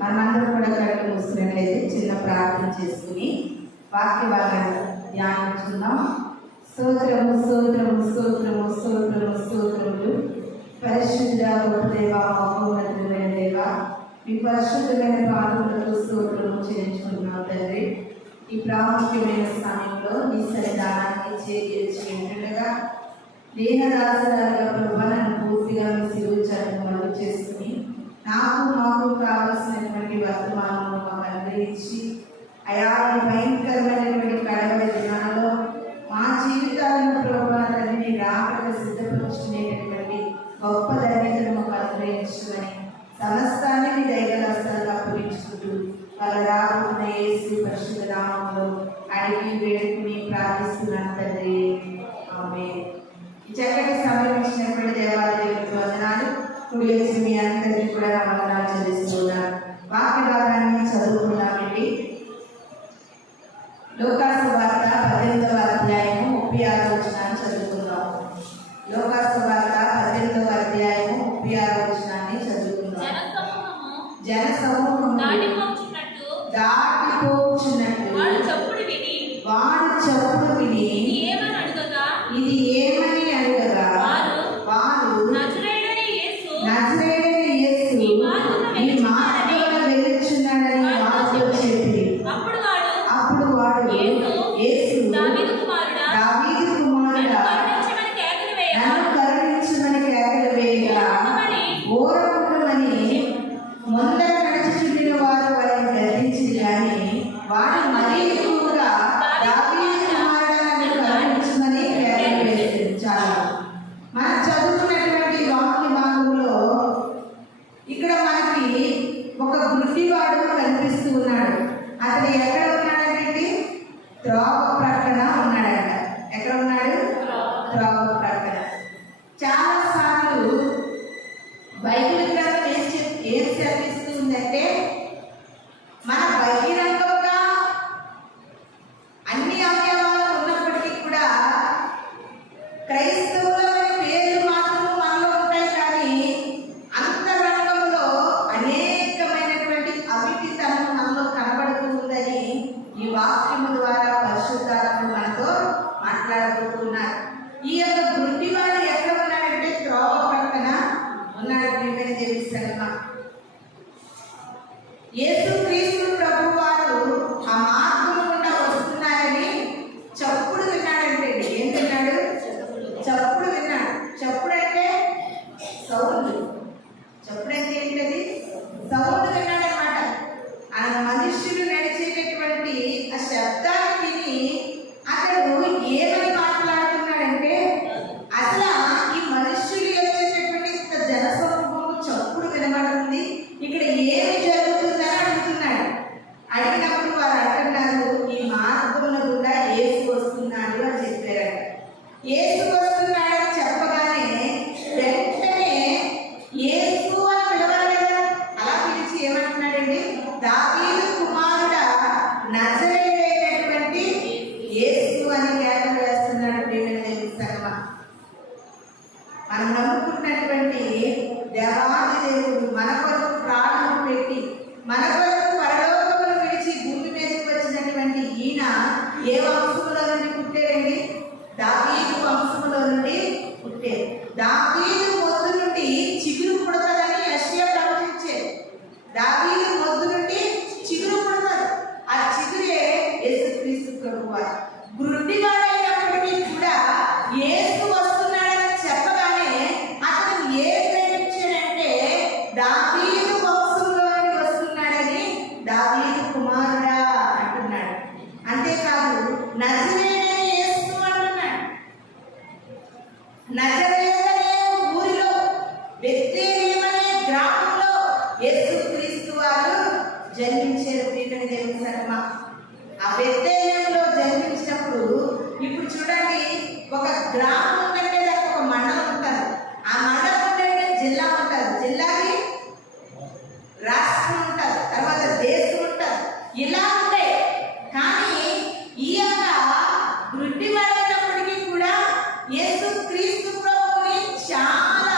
మనమందరం కూడా కళ్ళు మూసుకున్నట్లయితే చిన్న ప్రార్థన చేసుకుని వాక్య భాగాన్ని ధ్యానించుకుందాం. స్తోత్రము స్తోత్రము స్తోత్రము స్తోత్రము స్తోత్రములు. పరిశుద్ధ దేవ, మహోన్నతమైన దేవ, మీ పరిశుద్ధమైన పాదములకు స్తోత్రము చెల్లించుకుంటున్నాం తండ్రి. ఈ ప్రాముఖ్యమైన సమయంలో మీ సన్నిధానానికి చేర్చి ఉంటుండగా దేహదాసరాలుగా ప్రభావాలను పూర్తిగా మీ శివుచాలను మరుగు చేసుకుని మాకు కావలసినటువంటి వర్తమానం మాకు అనుగ్రహించి అయా భయంకరమైనటువంటి కడవరి దినాల్లో మా జీవితాలను ప్రభావాన్ని రాకగా సిద్ధపరుచుకునేటటువంటి గొప్ప ధన్యతను మాకు అనుగ్రహించమని సమస్తాన్ని మీ దైవదాసాలుగా అప్పగించుకుంటూ వాళ్ళ రాకున్న యేసు పరిశుద్ధ నామములో అడిగి వేడుకుని ప్రార్థిస్తున్నాను తండ్రి. ఆమేన్. ఈ చక్కటి సమయం ఇచ్చినటువంటి దేవాలయానికి వందనాలు. కుడి వచ్చి మీ అందరికీ కూడా నా వందనాలు చెల్లిస్తున్నాను. వాక్య భాగాన్ని చదువుకున్నామండి. లోకాసు వార్త 18వ అధ్యాయము 36వ వచనాన్ని చదువుకుందాం. లోకాసు వార్త 18వ అధ్యాయము 36వ వచనాన్ని చదువుకుందాం. జనసమూహము దాటిపోచున్నట్టు వాడు చప్పుడు విని ఇది ఏమని అడగగా వారు నజరేయుడైన యేసు ఈ మార్గంలో వెలుచున్నాడని వారితో చెప్పి అప్పుడు వాడు యేసు దావీదు కుమారుడా నన్ను కరుణించమని కేకలు వేయగా ఓరముట్టమని ముందర నడుచుచుండిన వారు వారిని గద్దించింది. కానీ వాడు మరీ ఎక్కువగా దావీదు కుమారుడా నన్ను కరుణించమని కేకలు వేసింది. చాలా మనం చదువుతున్నటువంటి వాక్య భాగంలో ఇక్కడ మనకి ఒక గుడ్డివాడు కనిపిస్తూ ఉన్నాడు. అతను ఎక్కడ ఉన్నాడంటే త్రోవ ప్రక్కన ఉన్నాడంట. ఎక్కడ ఉన్నాడు? త్రోవ ప్రక్కన. చాలా సార్లు బైబిల్ గ్రంథం ఏం చదివిస్తుందంటే మన బహిరంగంగా అన్ని అవయవాలు ఉన్నప్పటికీ కూడా క్రైస్తవుల పేర్లు మాత్రం మనలో ఉంటాయి. కానీ అంతరంగంలో అనేకమైనటువంటి అవిటితనం మనలో కనబడుతూ ఉందని ఈ వాక్యము ద్వారా పరిశుద్ధాత్మ మనతో మాట్లాడబోతున్నారు. ఈ యొక్క గుడ్డివాడు ఎక్కడ ఉన్నాడంటే త్రోవ పక్కన ఉన్నాడు. ప్రియమైన దేవుని సంగమా, యేసుక్రీస్తు ప్రభు వారు ఆ మార్గం గుండా వస్తున్నారని చప్పుడు విన్నాడంటే ఏం విన్నాడు? చప్పుడు విన్నాడు. చప్పుడు అంటే సౌండ్. చప్పుడు అంటే ఏంటది? సౌండ్ విన్నాడనమాట. ఆ మనుష్యులు నడిచేటటువంటి ఆ శబ్దాన్ని విని అతడు ఏమని మాట్లాడుతున్నాడంటే అసలు ఈ మనుష్యులు వచ్చేటటువంటి జనసమూహము చప్పుడు వినబడుతుంది, ఇక్కడ ఏమి జరుగుతుందని అడుగుతున్నాడు. అడిగినప్పుడు వారు అంటున్నారు, ఈ మార్గముల గుండా యేసు వస్తున్నాడు అని చెప్పారట. యేసు వస్తున్నాడని చెప్పగానే వెంటనే యేసు అని పిలవాలి కదా, అలా పిలిచి ఏమంటున్నాడండి? దావీదు కుమారుడా నజరేయుడైనటువంటి యేసు అని కేకలు వేస్తున్నాడు. ప్రియమైన దేవుని సంగమా, మనం నమ్ముకున్నటువంటి దేవాది దేవుడు మన కొరకు ప్రాణం పెట్టి మన కొరకు పరలోకమును విడిచి భూమి మీదకి వచ్చినటువంటి ఈయన ఏ వంశములో నుండి పుట్టాడండి? దావీదు వంశములో నుండి పుట్టాడు. దావీదు మొద్దు నుండి చిగురు పుడతాడని యెషయా ప్రవచించాడు. దావీదు మొద్దు నుండి చిగురు పుడతాడు. ఆ చిగురే యేసుక్రీస్తు ప్రభువారు. గుడ్డివాడైనప్పటికీ కూడా యేసు వస్తున్నాడని చెప్పగానే అతను ఏం గ్రహించాడంటే దావీదు వంశంలో నుండి వస్తున్నాడని దావీదు కుమారుడా అంటున్నాడు. అంతేకాదు నజరేయుడైన యేసు అంటున్నాడు. నజరేతు అనే ఊరిలో, బెత్లెహేము అనే గ్రామంలో యేసుక్రీస్తు వారు జన్మించారు. ప్రియమైన దేవుని సంగమా, ఆ బెత్లెహేములో జన్మించినప్పుడు ఇప్పుడు చూడండి, ఒక గ్రామం ఉందంటే దానికి ఒక మండలం ఉంటుంది. ఆ మండలం ఉందంటే జిల్లా ఉంటుంది. జిల్లాకి రాష్ట్రం ఉంటుంది, తర్వాత దేశం ఉంటుంది. ఇలా ఉంటాయి. కానీ ఈ యొక్క గుడ్డివాడైనప్పటికీ కూడా యేసుక్రీస్తు ప్రభువుని చాలా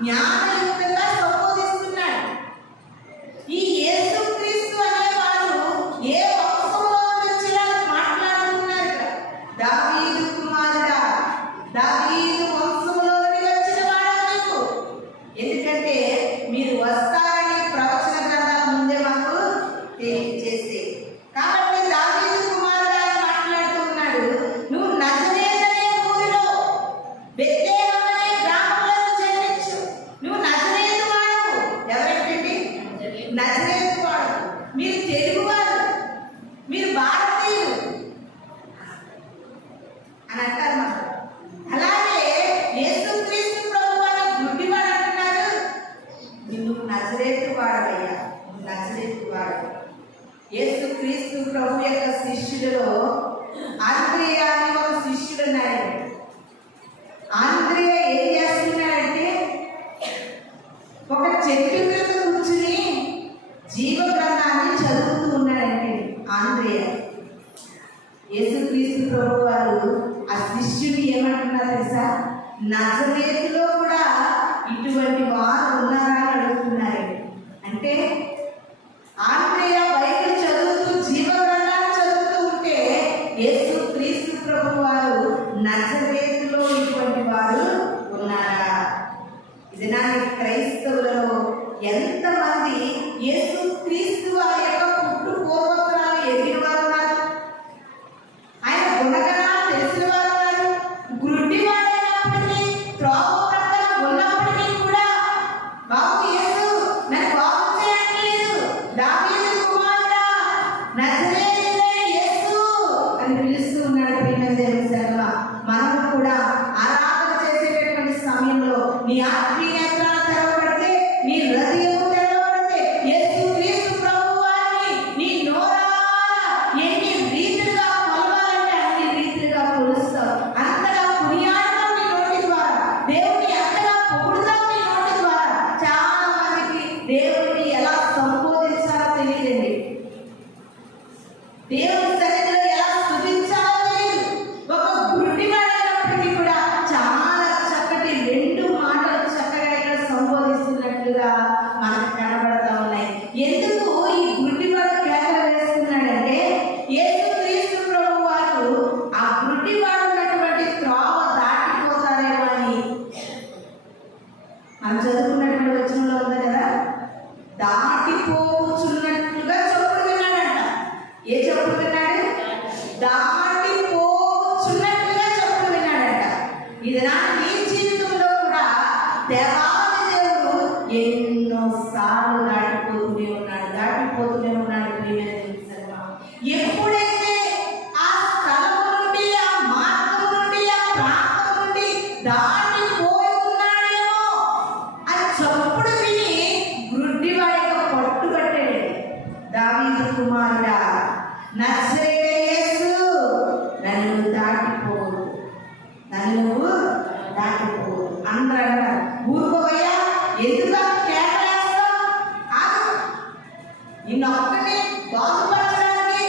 జ్ఞానయుక్తంగా సంబోధిస్తున్నాడు. ఈ యేసు ఎందుకంటే మీరు వస్తారని ప్రవచన గ్రంథాల ముందే మాకు తెలియజేసే. కాబట్టి దావీదు కుమారుడు ఆయన మాట్లాడుతూ ఉన్నాడు, నువ్వు నజరేతనే ఊరిలో బెత్లెహేము అనే గ్రామంలో జన్మించు. నువ్వు నజరేతు వాడవు. ఎవరంటే నజరేతు వాడు. మీరు తెలుగువారు, మీరు భారతీయులు అని అంటారు మాట. అలాగే యేసుక్రీస్తు ప్రభు అని గుడ్డివాడు అంటున్నారు, నువ్వు నజరేతు వాడవయ్యా, నువ్వు నజరేతు వాడు. యేసుక్రీస్తు ప్రభు యొక్క శిష్యులలో ఆంద్రియ అని ఒక శిష్యుడు ఉన్నాడు. ఆంద్రియ ఏం చేస్తున్నాడంటే ఒక చెట్టు కింద కూర్చుని జీవ గ్రంథాన్ని చదువుతూ ఉన్నాడంటే ఆంద్రియ. యేసుక్రీస్తు ప్రభు వారు ఆ శిష్యుని ఏమంటున్నారు తెలుసా? నజరేతులో కూడా ఇటువంటి వారు ఉన్నారా అని అడుగుతున్నారు. అంటే ఆంద్రియ బైబిల్ చదువుతూ జీవ గ్రంథాన్ని చదువుతూ ఉంటే యేసుక్రీస్తు ప్రభు వారు నజరేతులో ఇటువంటి వారు ఉన్నారా? ఇది నా క్రైస్తవులలో ఎంతమంది యేసుక్రీస్తు వారి యొక్క పుట్టు పూర్వోత్తరాలు ఎరిగిన వారు ఉన్నారు? ఆయన గుణగణాలు తెలిసిన వారు ఉన్నారు. గుడ్డి వాడైనప్పటికీ త్రోవ ప్రక్కన ఉన్నప్పటికీ కూడా బాబు యేసు నన్ను బాగు చేయట్లేదు, దావీదు కుమారుడా నజరేయుడైన యేసు అని పిలుస్తూ ఉన్నాడు. ప్రియమైన మనము కూడా ఆరాధన చేసేటటువంటి సమయంలో నీ ఆత్మీయ నేత్రాలు తెరవబడితే, నీ హృదయం తెరవబడితే యేసుక్రీస్తు ప్రభు వారిని నీ నోరారా ఎన్ని రీతిగా కొలవాలంటే అన్ని రీతిగా కొలుస్తావు. అంతగా పుణ్యాత్మ నీ నోటి ద్వారా దేవుని అంతగా పొగుడుతావు నీ నోటి ద్వారా. చాలా మందికి దేవుడిని ఎలా సంబోధించాలో తెలియదండి, దేవుని సన్నిధిలో ఎలా స్తుతించాలో తెలియదు. ఒక గుడ్డివాడైనప్పటికీ కూడా చాలా చక్కటి రెండు మాటలు చక్కగా ఇక్కడ సంబోధిస్తున్నట్లుగా మనకు కనబడతా ఉన్నాయి. ఎందుకు ఈ గుడ్డివాడు కేకలు వేస్తున్నాడంటే యేసుక్రీస్తు ప్రభు వారు ఆ గుడ్డివాడు ఉన్నటువంటి త్రోవ దాటిపోతారేమో అని మనం చదువుకున్నటువంటి వచనంలో ఉంది కదా, దాటిపోచున్నట్లుగా చెప్పుడు విన్నాడంట. ఏ చెప్పుడు విన్నాడు? దాటిపోచున్నట్లుగా చెప్పుడు విన్నాడంట. ఇది నా నీ జీవితంలో కూడా దేవాది దేవుడు ఎన్నోసార్లు దాటిపోతూనే ఉన్నాడు. ప్రియమైన తెలుసా, ఎప్పుడైతే ఆ స్థలం నుండి, ఆ మార్గం నుండి, ఆ ప్రాంతం నుండి దాటిపోయి ఉన్నాడేమో అని చప్పుడు విని గుడ్డివాడి యొక్క పట్టుబట్టాడు. దావీదు కుమారుడా నజరేయుడైన యేసు నన్ను దాటిపోదు, నన్ను నువ్వు దాటిపోదు అందరూ అంటారు. ఊరుకోవయ్యా, ఎందుకు కేకలేస్తావు? నిన్ను ఒక్కటి బాగుపరచడానికి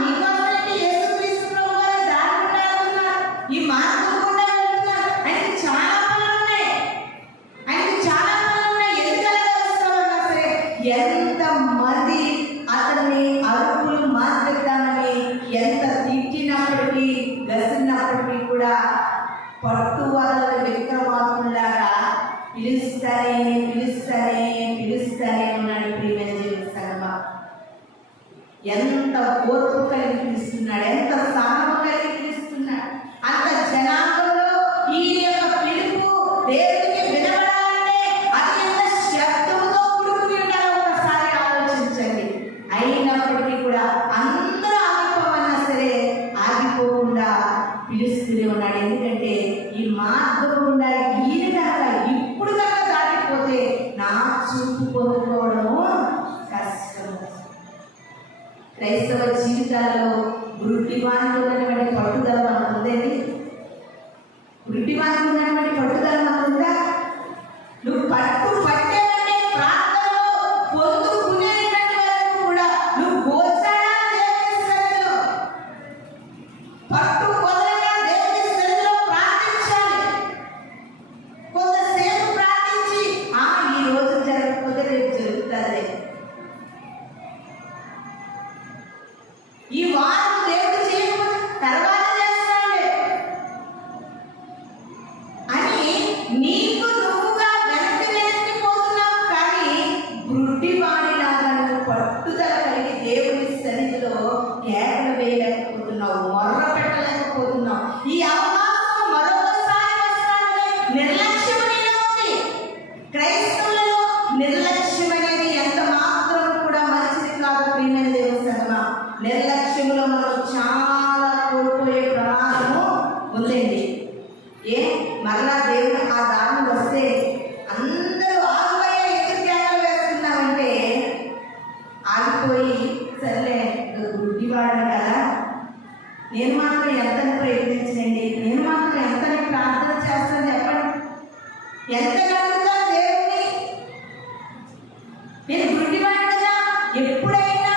నీకోసమైతే యేసుక్రీస్తు ప్రభు వారి దారి గుండా వెళ్తున్నారు, ఈ మార్గం గుండా వెళ్తున్నారు. ఆయనకి చాలా పనులు ఉన్నాయి, ఎందుకు అలా వస్తామన్నా సరే ఎంతమంది అతన్ని అరుపులు మాట్లాడతామని ఎంత తిట్టినప్పటికీ గసినప్పటికీ కూడా పట్టువదల విక్రమార్కులాగా పిలుస్తానే ఉన్నాడు. ప్రియమైన జీవితంలో ఎంత ఓర్పు కలిగి పిలుస్తున్నాడు, ఎంత సహనం కలిగి పిలుస్తున్నాడు. అంత జనాంగంలో ఈ యొక్క పిలుపు దేవునికి వినబడాలంటే అది ఎంత శబ్దంతో కూడుకుని ఉండాలో ఒకసారి ఆలోచించండి. అయినప్పటికీ కూడా అందరూ ఆగిపోమన్నా సరే ఆగిపోకుండా పిలుస్తూనే ఉన్నాడు. ఎందుకంటే ఈ మార్గం గుండా ఈయన కనుక ఇప్పుడు కనుక దాటిపోతే నా చూపు పొందుకోవడము కష్టం. క్రైస్తవ జీవితాలలో గుడ్డివానికి ఉన్నటువంటి పట్టుదల మనకు ఉందేది? గుడ్డివానికి ఉన్నటువంటి పట్టుదల మనకు ఉందా? నువ్వు పట్టేవంటే ప్రార్థనలో పొందుకునేటువంటి వరకు కూడా నువ్వు గోచారా దేవుని సన్నిధిలో పట్టు వదలగా దేవుని సన్నిధిలో ప్రార్థించాలి. కొంతసేపు ప్రార్థించి ఈ రోజు జరగకపోతే రేపు జరుగుతుంది, ఈ వారం దేవుడు చేయకపోతే తర్వాత చేస్తాడు. నేను మాత్రం ఎంతని ప్రయత్నించండి, నేను మాత్రం ఎంతని ప్రార్థన చేస్తాను చెప్పండి, ఎంత నమ్ముతా దేవుని. నేను గుడ్డివాడిని కదా, ఎప్పుడైనా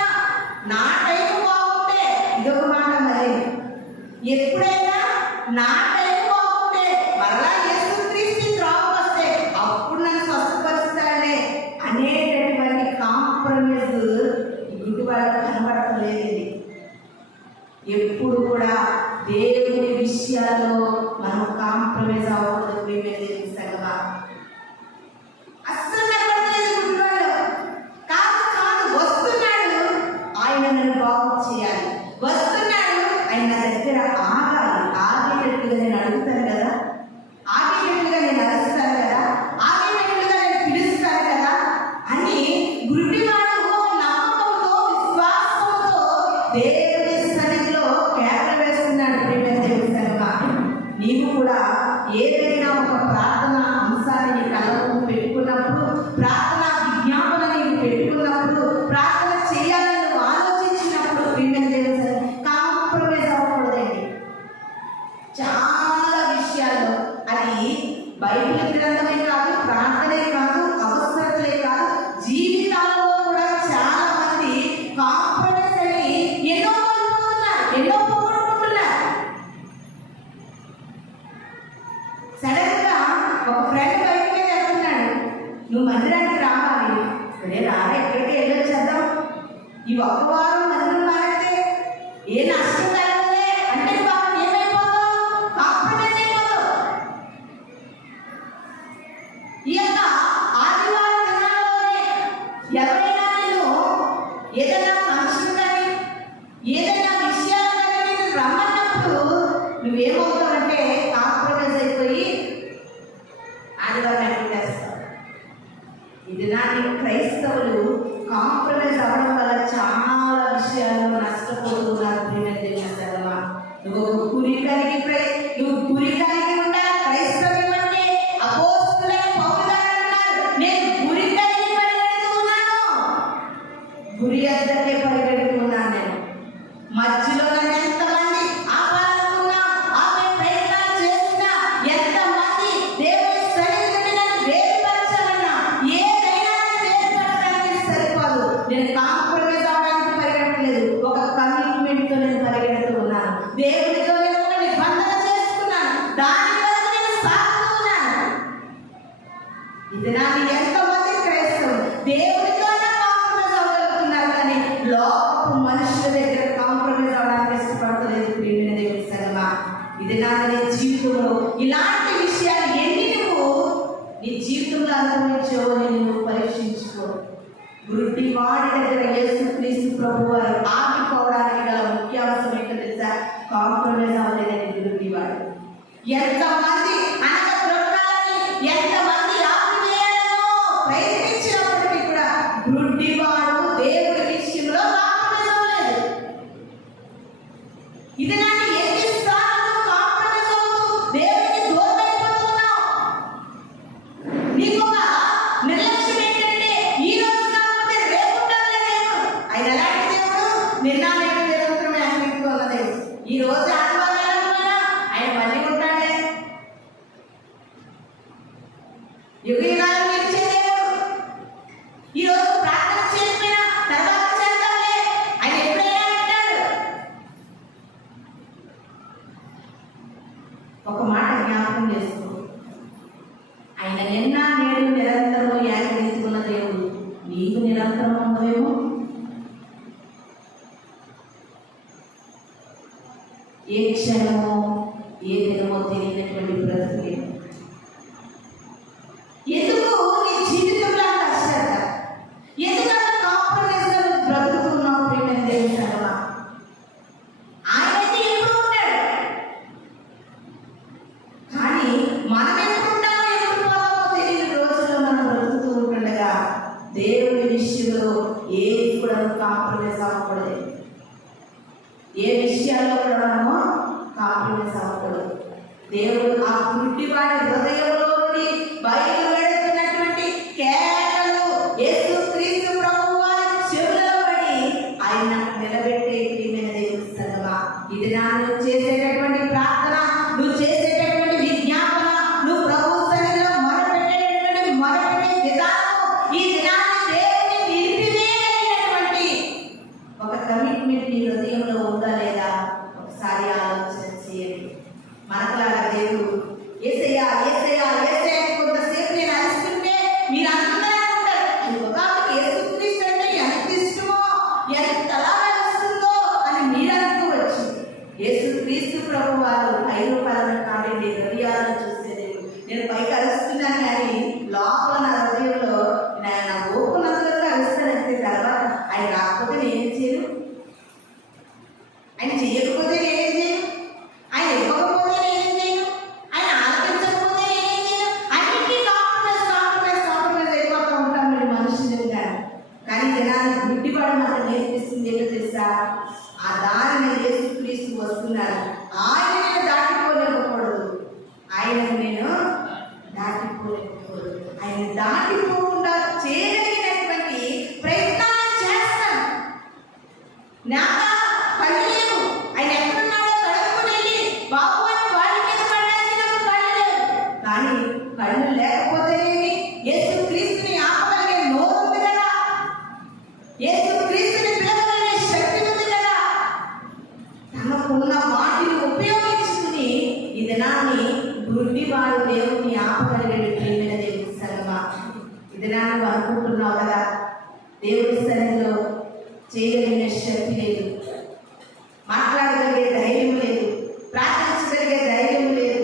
నా టైం బాగుంటే, ఇదొక మాట మరి, ఎప్పుడైనా నా టైం బాగుంటే మరలా యేసుక్రీస్తు త్రాగు వస్తే అప్పుడు నన్ను స్వస్థపరుస్తాడే అనేటటువంటి కాంప్రమైజ్ గుడ్డివాడు కనబడలేదు. ఎప్పుడు కూడా దేవుని విషయాల్లో మనం కాంప్రమైజ్ అవ్వకూడదు. ప్రియమైన అస్సలు కనబడలేదు గుడ్డివాడు. కాదు వస్తున్నాడు, ఆయన నన్ను బాగు చేయాలి, వస్తున్నాడు, ఆయన దగ్గర ఆగాలి. ఆగేటట్టుగా నేను అడుగుతాను కదా, ఆగేటట్టుగా నేను అరుస్తాను కదా, ఆగేటట్టుగా నేను పిలుస్తాను కదా అని గుడ్డివాడు నమ్మకంతో విశ్వాసంతో దేవుని సన్నిధిలో కేకలు వేస్తున్నాడు. నీవు కూడా ఏదైనా ఒక ప్రార్థన అంశాన్ని నీ కళ్ళకు పెట్టుకున్నప్పుడు, ప్రార్థన విజ్ఞాపన నీవు పెట్టుకున్నప్పుడు, ప్రార్థన చేయాలని నువ్వు ఆలోచించినప్పుడు కాంప్రమైజ్ అవ్వకూడదండి. చాలా విషయాల్లో అది బైబిల్ గ్రంథమే కాదు, ప్రార్థనే కాదు, అవసరతలే కాదు, జీవితాల్లో కూడా చాలా మంది కాంప్రమైజ్ అని ఎన్నో పోగొట్టుకుంటున్నారు. సడన్ గా ఒక ఫ్రెండ్ బయటకే వెళ్తున్నాడు, నువ్వు మందిరానికి రావాలి, రారా ఎక్కడికి వెళ్ళొచ్చేద్దాం, ఈ ఒక్క వారం మందిరం మారితే ఏ నష్టం కలగలే అంటే పాపం ఏమైపోతావు, కాంప్రమైజ్ అయిపోతావు. ఈ యొక్క ఆదివారం దినాల్లోనే ఎవరైనా నేను ఏదైనా ఫంక్షన్ కానీ ఏదైనా విషయాలు కానీ నేను రమ్మన్నప్పుడు నువ్వేమవుతావంటే కాంప్రమైజ్ అయిపోయి ఆదివారం పెట్టేస్తావు. ఇది నాటి క్రైస్తవులు కాంప్రమైజ్ అవ్వడం వల్ల చాలా విషయాల్లో నష్టపోతున్నారు. నువ్వు గురి కలిగి ఉండాలి. క్రైస్తవ్యం అంటే అపోస్తలులైన పౌలు గారు అన్నారు, నేను గురి కలిగి పరిగెడుతున్నాను, గురి అద్దరికే పరిగెడుతున్నాను. నేను మధ్యలో నన్ను ఎంతమంది ఆపాలనుకున్నా, ఆపే ప్రయత్నాలు చేస్తున్నా, ఎంతమంది దేవుని సన్నిధిని నన్ను వేరుపరచాలన్నా, ఏదైనా వేరుపరచడానికి సరిపోదు. నేను కాంప్రమైజ్ అవడానికి పరిగెట్టలేదు, ఒక కమిట్మెంట్తో నేను పరిగెడుతూ ఉన్నాను. దేవునితో నేను ఒక నిబంధన చేసుకున్నాను, దాని వల్ల నేను సాగుతున్నాను. ఇది నాకు ఎంతమంది క్రైస్తవులు దేవునితో కాంప్రమైజ్ అవ్వగలుగుతున్నారు, కానీ లోకపు మనుషుల దగ్గర కాంప్రమైజ్ అవ్వడానికి ఇష్టపడతలేదు. ప్రియమైన దేవుని సంగమా, ఇది నా జీవితంలో ఇలాంటి విషయాలు ఎన్ని నువ్వు నీ జీవితంలో అనుభవించావో నువ్వు పరీక్షించుకో. గుడ్డి వాడి దగ్గర యేసుక్రీస్తు ప్రభువు వారు ఆగిపోవడానికి గల ముఖ్యాంశం ఏంటో తెలుసా? కాంప్రమైజ్ అవ్వలేదండి గుడ్డివాడు. ఎంతమంది అనగదొక్కాలని, ఎంతమంది ఆపివేయాలనో ప్రయత్నించినప్పటికీ కూడా గుడ్డివాడు దేవుడి విషయంలో కాంప్రమైజ్ అవ్వలేదు. ఇది నాకు ఎన్నిసార్లు కాంప్రమైజ్ అవుతూ దేవుడికి దూరం అయిపోతున్నావు. నీకు ఒక నిర్లక్ష్యం ఏంటంటే ఈ రోజు కాకపోతే రేపు ఉండాలి దేవుడు. ఆయన ఎలాంటి దేవుడు? నిర్ణాయక నిరంతరమే అన్నిటిలో దేవుడు. ఈ రోజు ఆదివారం అయినా ఆయన మళ్ళీ ఉంటాడే, యుగయుగాలు నిలిచే దేవుడు. ఈ రోజు ప్రార్థన చేయకపోయినా తర్వాత చేద్దాంలే, ఆయన ఎప్పుడైనా అంటాడు. ఒక మాట జ్ఞాపకం చేసుకో, ఆయన నిన్న నేడు నిరంతరము ఏకరీతిగా ఉన్న దేవుడు. నీకు నిరంతరం ఉండవేమో. ఏ క్షణమో ఏ దినమో తెలియనటువంటి బ్రతుకు. ఎందుకు నీ జీవితంలో అంత అశ్రద్ధ? ఎందుకంటే కాంప్రమైజ్గా నువ్వు బ్రతుకుతున్నావు. ప్రియమైన దేవుని సంగమా, ఆయనైతే ఎప్పుడు ఉంటాడు, కానీ మనం ఎప్పుడు ఉంటామో ఎప్పుడు పోతామో తెలియని రోజుల్లో మనం బ్రతుకుతూ ఉంటుండగా దేవుడి విషయంలో ఏది కూడా కాంప్రమైజ్ అవ్వకూడదు. ఏ విషయాల్లో కూడా మనము కాంప్రమైజ్ అవ్వకూడదు. దేవుడు ఆ గుడ్డివాడి హృదయంలో నుండి బయలువెడుతున్నటువంటి కేకలు యేసుక్రీస్తు ప్రభువు వారి చెవులలో పడి ఆయన నిలబెట్టే ప్రియమైన దేవుని సంగమా, ఇది నాను జనాన్ని గుడ్డివాడు మనకు నేర్పిస్తుంది ఏంటో తెలుసా? ఆ దారిన యేసుక్రీస్తు వస్తున్నాడు, ఆయన దాటిపోలేకపోకూడదు, ఆయనను నేను దాటిపోలేకపోకూడదు. ఆయన దాటిపోకుండా చేయగలిగినటువంటి ప్రయత్నాలు చేస్తాను. నా కళ్ళు లేవు, ఆయన ఎక్కడున్నాడో కడుక్కుని బాబు అని వాళ్ళ మీద పడడానికి నాకు కళ్ళు లేవు. కానీ కళ్ళు లేకపోతేనేమి యేసుక్రీస్తుని ఆపగలిగే నోరు ఉంది కదా, యేసుక్రీస్తుని పిలవగలిగే శక్తి ఉంది కదా. తనకున్న వాటిని ఉపయోగించుకుని ఈ దినాన్ని గుడ్డివాడు దేవుని ఆపగలిగే ప్రేమైన దేవుని సంగమా, ఈ దినాన్ని అనుకుంటున్నావు కదా, దేవుని సన్నిధిలో చేయగలిగిన శక్తి లేదు, మాట్లాడగలిగే ధైర్యం లేదు, ప్రార్థించగలిగే ధైర్యం లేదు.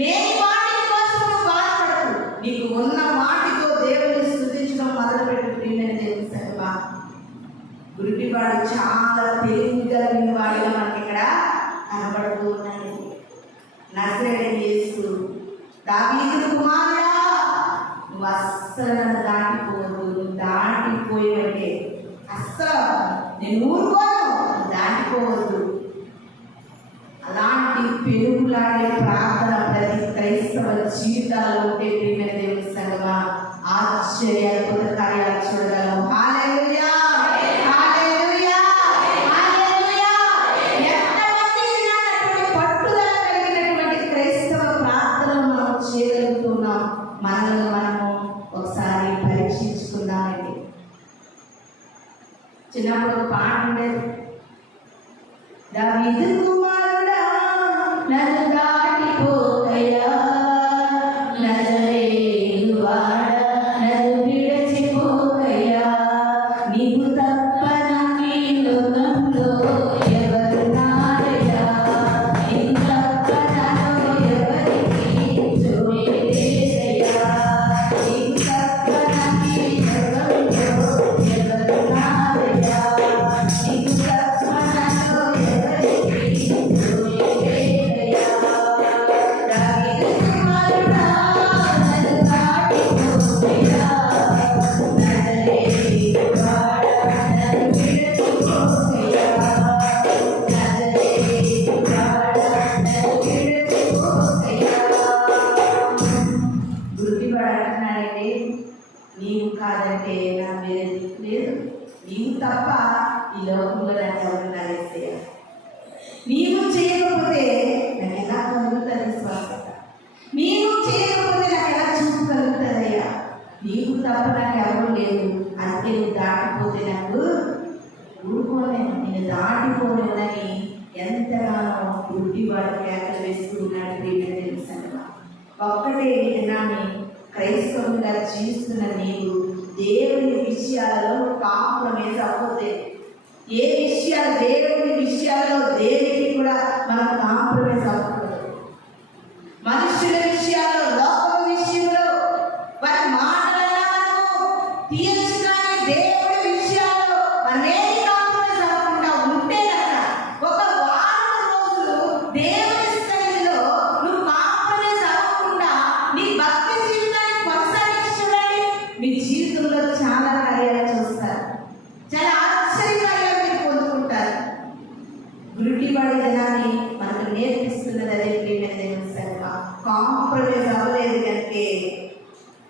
లేని వాటి కోసం నువ్వు బాధపడకు, నీకు ఉన్న వాటితో దేవుని స్తుతించడం మొదలుపెట్టు ప్రియమైన దేవుని సంగమా. గుడ్డివాడు చాలా తెలివిగలిగిన వాడిగా మనకి ఇక్కడ కనబడుతూ ఉన్నాడు. నజరేయుడైన యేసు, దావీదు కుమారుడా, నువ్వు అస్సలు నన్ను దాటిపోవద్దు, నువ్వు దాటిపోయేవంటే అస్సలు నేను ఊరుకోను, దాటిపోవద్దు. అలాంటి పెరుగులాంటి ప్రార్థన ప్రతి క్రైస్తవ జీవితాల్లో ఉంటే ప్రియమైన దేవుని సంగమా ఆశ్చర్య అద్భుత కార్యాలు చూడగలం. హల్లెలూయా, హల్లెలూయా, హల్లెలూయా. ఎంతమంది ఇలాంటి పట్టుదల కలిగినటువంటి క్రైస్తవ ప్రార్థనలు మనం చేయగలుగుతున్నాం? మనల్ని మనము ఒకసారి పరీక్షించుకుందామండి. చిన్నప్పుడు ఒక పాట ఉండేది, దావీదు కుమారుడా నన్ను దాటిపోకయ్యా, నజరేయువాడా నన్ను విడిచిపోకయ్యా, నీకు తప్ప నాకీ లోకంలో ఎవరున్నారయ్యా, నీకు తప్ప నాలో ఎవరికి చోటే లేదయ్యా, నీకు తప్ప నాకీ లోకంలో ఎవరున్నారయ్యా, నీకు తప్ప నాలో ఎవరికి చోటే లేదయ్యా. దావీదు కుమారుడా నన్ను దాటిపోకయ్యా, నజరేయువాడా నన్ను విడిచిపోకయ్యా, నజరేయువాడా నన్ను విడిచిపోకయ్యా. గుడ్డివాడు అంటున్నాడండి, నీవు కాదంటే నా వేరే దిక్కు లేదు, నీవు తప్ప ఈ లోకంలో నాకు ఎవరున్నారు యేసయ్యా, నీవు చేయకపోతే నాకు ఎలా కలుగుతుంది స్వస్థత, నీవు చేయకపోతే నాకు ఎలా చూపు కలుగుతుందయ్యా, నీవు తప్ప నాకు ఎవరు లేదు, అందుకే నువ్వు దాటిపోతే నాకు ఊరుకోలేను, నేను దాటిపోలేనని ఎంతగానో గుడ్డివాడు కేకలు వేస్తూ ఉన్నాడు ప్రియమైన దేవుని సంగమా. ఒక్కటే ఈ దినాన్ని క్రైస్తవులుగా జీవిస్తున్న నీవు దేవుని విషయాలలో కాంప్రమైజ్ అవ్వతే, ఏ విషయాలు దేవుని విషయాల్లో దేనికి కూడా మనం కాంప్రమైజ్ అవ్వకూడదు. మనుషుల విషయాల్లో, లోకం విషయంలో వారి మాటలన్నా మనము తీయచ్చు, కానీ దేవుడి విషయాల్లో మనమేమి కాంప్రమైజ్ అవ్వకుండా ఉంటే కనుక ఒక వారం రోజులు దేవుని సన్నిధిలో నువ్వు కాంప్రమైజ్ అవ్వకుండా నీ భక్తి జీవితాన్ని కొనసాగించి చూడండి, మీ జీవితంలో చాలా కార్యాలు చూస్తారు, చాలా ఆశ్చర్యకార్యాలు మీరు పొందుకుంటారు. గుడ్డివాడి దినాన్ని మనకు నేర్పిస్తున్నది అదే ప్రియమైన దేవుని సంగమా. కాంప్రమైజ్ అవ్వలేదు కనుకే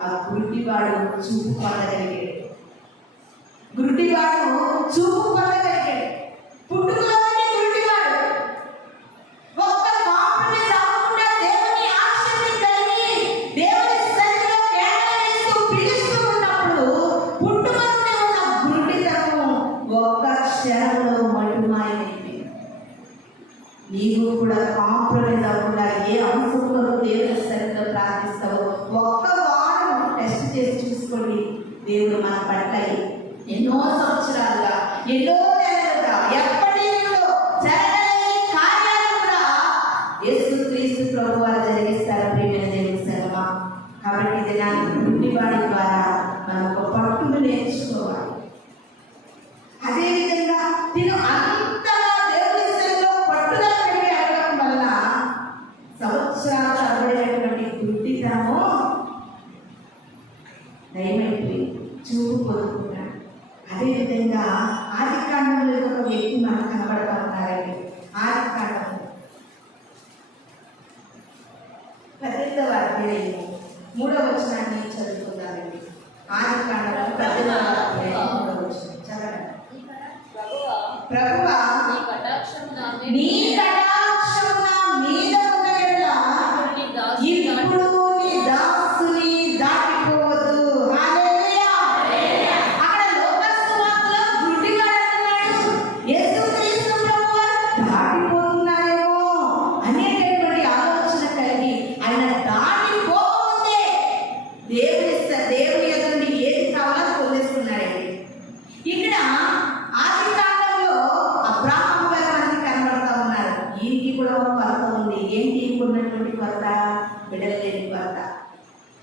ఆ గుడ్డివాడు చూపు పొందగలిగాడు, గుడ్డివాడు చూపు పొందగలిగాడు, పుట్టుకలోనే గుడ్డివాడు. ఒక్క కాంప్రమైజ్ అవ్వకుండా దేవుని ఆశీర్వాదం కలిగి దేవుని సన్నిధిలో కేకలు వేస్తూ పిలుస్తూ ఉన్నప్పుడు పుట్టుకలోనే ఉన్న గుడ్డితనం ఒక్క క్షణంలో మటుమాయమైంది. నీవు కూడా కాంప్రమైజ్ అవ్వకుండా ఏ అంశంలో దేవుని సన్నిధిలో ప్రార్థిస్తావో ఒక్క వారం టెస్ట్ చేసి చూసుకోండి. దేవుడు మన పట్ల ఎన్నో సంవత్సరాలుగా, ఎన్నో నెలలుగా, ఎప్పటి నుండో జరగలేని కార్యాలు కూడా యేసుక్రీస్తు ప్రభువారు జరిగిస్తారు ప్రియమైన దేవుని సంగమా. కాబట్టి దినాన్ని గుడ్డివాడి ద్వారా మనం ఒక పట్టును నేర్చుకోవాలి. అదేవిధంగా నేను అంతగా దేవుని సన్నిధిలో పట్టుదల కలిగి అడగడం వల్ల సంవత్సరాలు అడగలేటువంటి గుడ్డితనము నయమైపోయి చూపు పొందుకున్నాడు. అదేవిధంగా ఆది కాండంలో ఒక వ్యక్తి మనకు కనబడతా ఉన్నారండి. ఆది కాండం 18వ అధ్యాయము 3వ వచనాన్ని చదువుకుందామండి. ఆది కాండం 18వ అధ్యాయం 3వ వచనం చదవండి. ప్రభువా నీ కటాక్షం నా మీద ఉండేలా ఇప్పుడు నీ దాసుని దాటిపోవద్దు. హల్లెలూయా. అక్కడ లోకస్తువార్తలో గుడ్డివాడు అంటున్నాడు, యేసుక్రీస్తు ప్రభువు దాటిపోతున్నారేమో అనేటటువంటి ఆలోచన కలిగి ఆయన దాటిపోతే దేవుని ఎదురు ఏది కావాలో పొందేసుకున్నాడండి. ఇక్కడ ఆది కాలంలో అబ్రాహాము గారు మనకి కనబడతా ఉన్నారు. ఈయనకి కూడా ఒక కొరత ఉంది. ఏంటి ఉన్నటువంటి కొరత? బిడ్డలు లేని కొరత.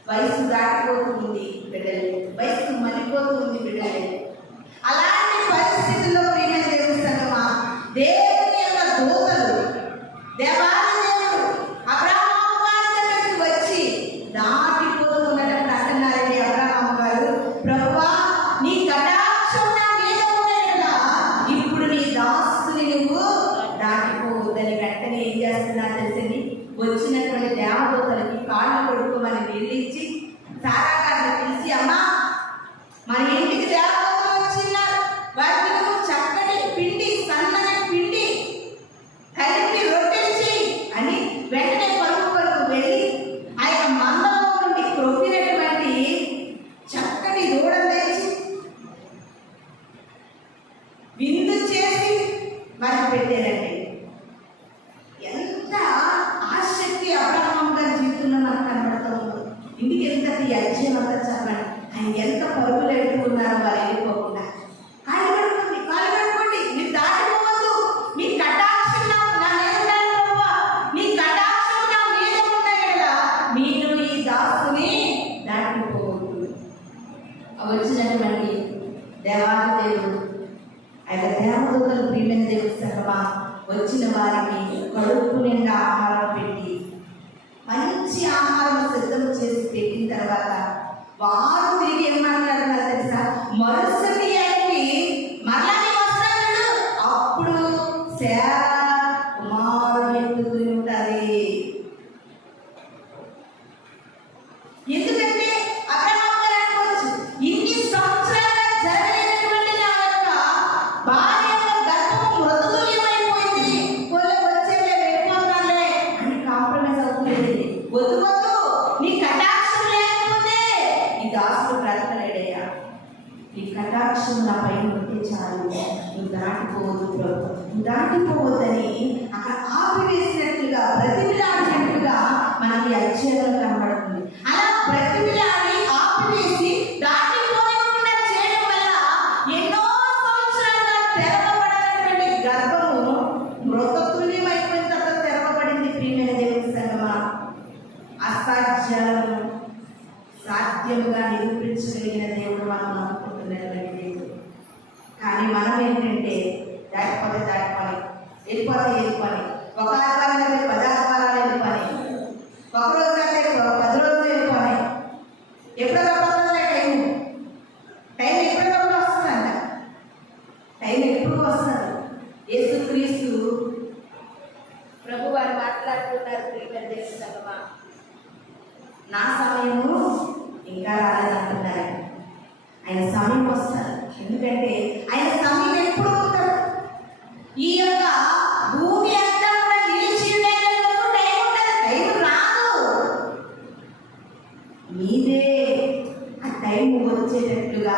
వయసు దాటిపోతుంది, బిడ్డలు లేదు. వయసు మళ్ళీపోతుంది, బిడ్డలు లేదు. అలాంటి పరిస్థితుల్లో ప్రియమైన దేవుని సంగమా, దేవుని యొక్క దూతలు, దేవాది దేవుడు అబ్రాహాము గారి దగ్గరికి వచ్చి దాటిపోతున్నట్టు అంటున్నారండి. అబ్రాహాము గారు, ప్రభువా నీ కటాక్షం నా మీద ఉండేలా ఇప్పుడు నీ దాసుని నువ్వు దాటిపోవద్దని వెంటనే ఏం చేస్తున్నారు తెలిసింది? వచ్చినటువంటి దేవదూతలకి కాళ్ళు కొడుకోమని నిలిచి సారా గారిని పిలిచి, అమ్మా మన ఇంటికి దేవదూతలు వచ్చిన్నారు, వారికి నువ్వు చక్కటి పిండి, సన్నని పిండి కలిపి రొట్టెలు చెయ్యి అని వెంటనే పరుగు వెళ్ళి ఆయన మందలో నుండి క్రొప్పినటువంటి చక్కటి దూడను తెచ్చి విందు చేసి వారికి పెట్టారండి. ఎంత ఆసక్తి అబ్రహాము గారి జీవితంలో మనకు కనబడుతూ ఉందో. ఇంటికి ఎంతటి అధ్యయనం అంతా చెప్పండి. ఆయన ఎంత పరుగులు ఎడుతున్నారో వారు వెళ్ళిపోకుండా. కాళ్ళు కడుక్కోండి, మీరు దాటిపోవద్దు. మీ కటాక్షం నా మీద ఉండాలి ప్రభువా. నీ కటాక్షం నా మీద ఉండేలా మీరు ఈ దాసుని దాటిపోవద్దు. వచ్చినటువంటి దేవాది దేవుడు ఆయన దేవదూతలు ప్రియమైన దేవుడి సంగమా వచ్చిన వారికి కడుపు నిండా ఆహారం పెట్టి మంచి ఆహారం సిద్ధం చేసి పెట్టిన తర్వాత వారు తిరిగి ఏం మాట్లాడుతున్నారు తెలుసా? మరుసటి ఏటికి మరలా వస్తాడు. అప్పుడు శారా కుమారుడు ఎత్తుకుని ఉంటుంది. ఎందుకంటే అబ్రహాము గారు అనుకోవచ్చు, ఇన్ని సంవత్సరాలుగా జరగలేనటువంటి నా యొక్క భార్య గర్భం మృతతుల్యమైపోయింది, వచ్చేలే వెళ్ళిపోతానులే అని కాంప్రమైజ్ అవుతుంది. వద్దు వద్దు, నీ కటాక్షం లేకపోతే ఈ దాసుడు బ్రతకలేడయ్యా. నీ కటాక్షం నా పైన ఉంటే చాలు, నువ్వు దాటిపోవద్దు ప్రభు, నువ్వు దాటిపోవద్దని అక్కడ ఆపివేసినట్లుగా బ్రతిమిలాడినట్లుగా మనకి అధ్యయనం కనబడుతుంది. అలా బ్రతిమిలాడి ఆపివేసి దాటిపోకుండా చేయడం వల్ల ఎన్నో సంవత్సరాలుగా తెరవబడినటువంటి గర్భము మృతతుల్యమైపోయిన తర్వాత తెరవబడింది. ప్రియమైన దేవుని సంగమా, అసాధ్యాలను సాధ్యముగా నిరూపించగలిగిన దేవుడు మనం నమ్ముకుంటున్నటువంటి దేవుడు. కానీ మనం ఏంటంటే దాటిపోతే దాటిపోయి, వెళ్ళిపోతే ఒక ఆదివారం అయితే 10 ఆదివారాలు వెళ్ళిపోయి, ఒక రోజు అయితే 10 రోజులు వెళ్ళిపోయి. ఎప్పుడో తప్పకుండా టైం ఎప్పుడో వస్తుందంట. టైం ఎప్పుడు వస్తుంది? యేసుక్రీస్తు ప్రభు వారు మాట్లాడుతున్నారు. ప్రియమైన దేవుని సంగమా, నా సమయము ఇంకా రాలేదంటున్నారు. ఆయన సమయం వస్తారు. ఎందుకంటే ఆయన సమయం ఎప్పుడు ఉంటాడు? ఈ యొక్క భూమి అంతా కూడా నిలిచి ఉండేందుకు టైం ఉంటుంది. టైం రాదు, మీదే ఆ టైం వచ్చేటట్లుగా.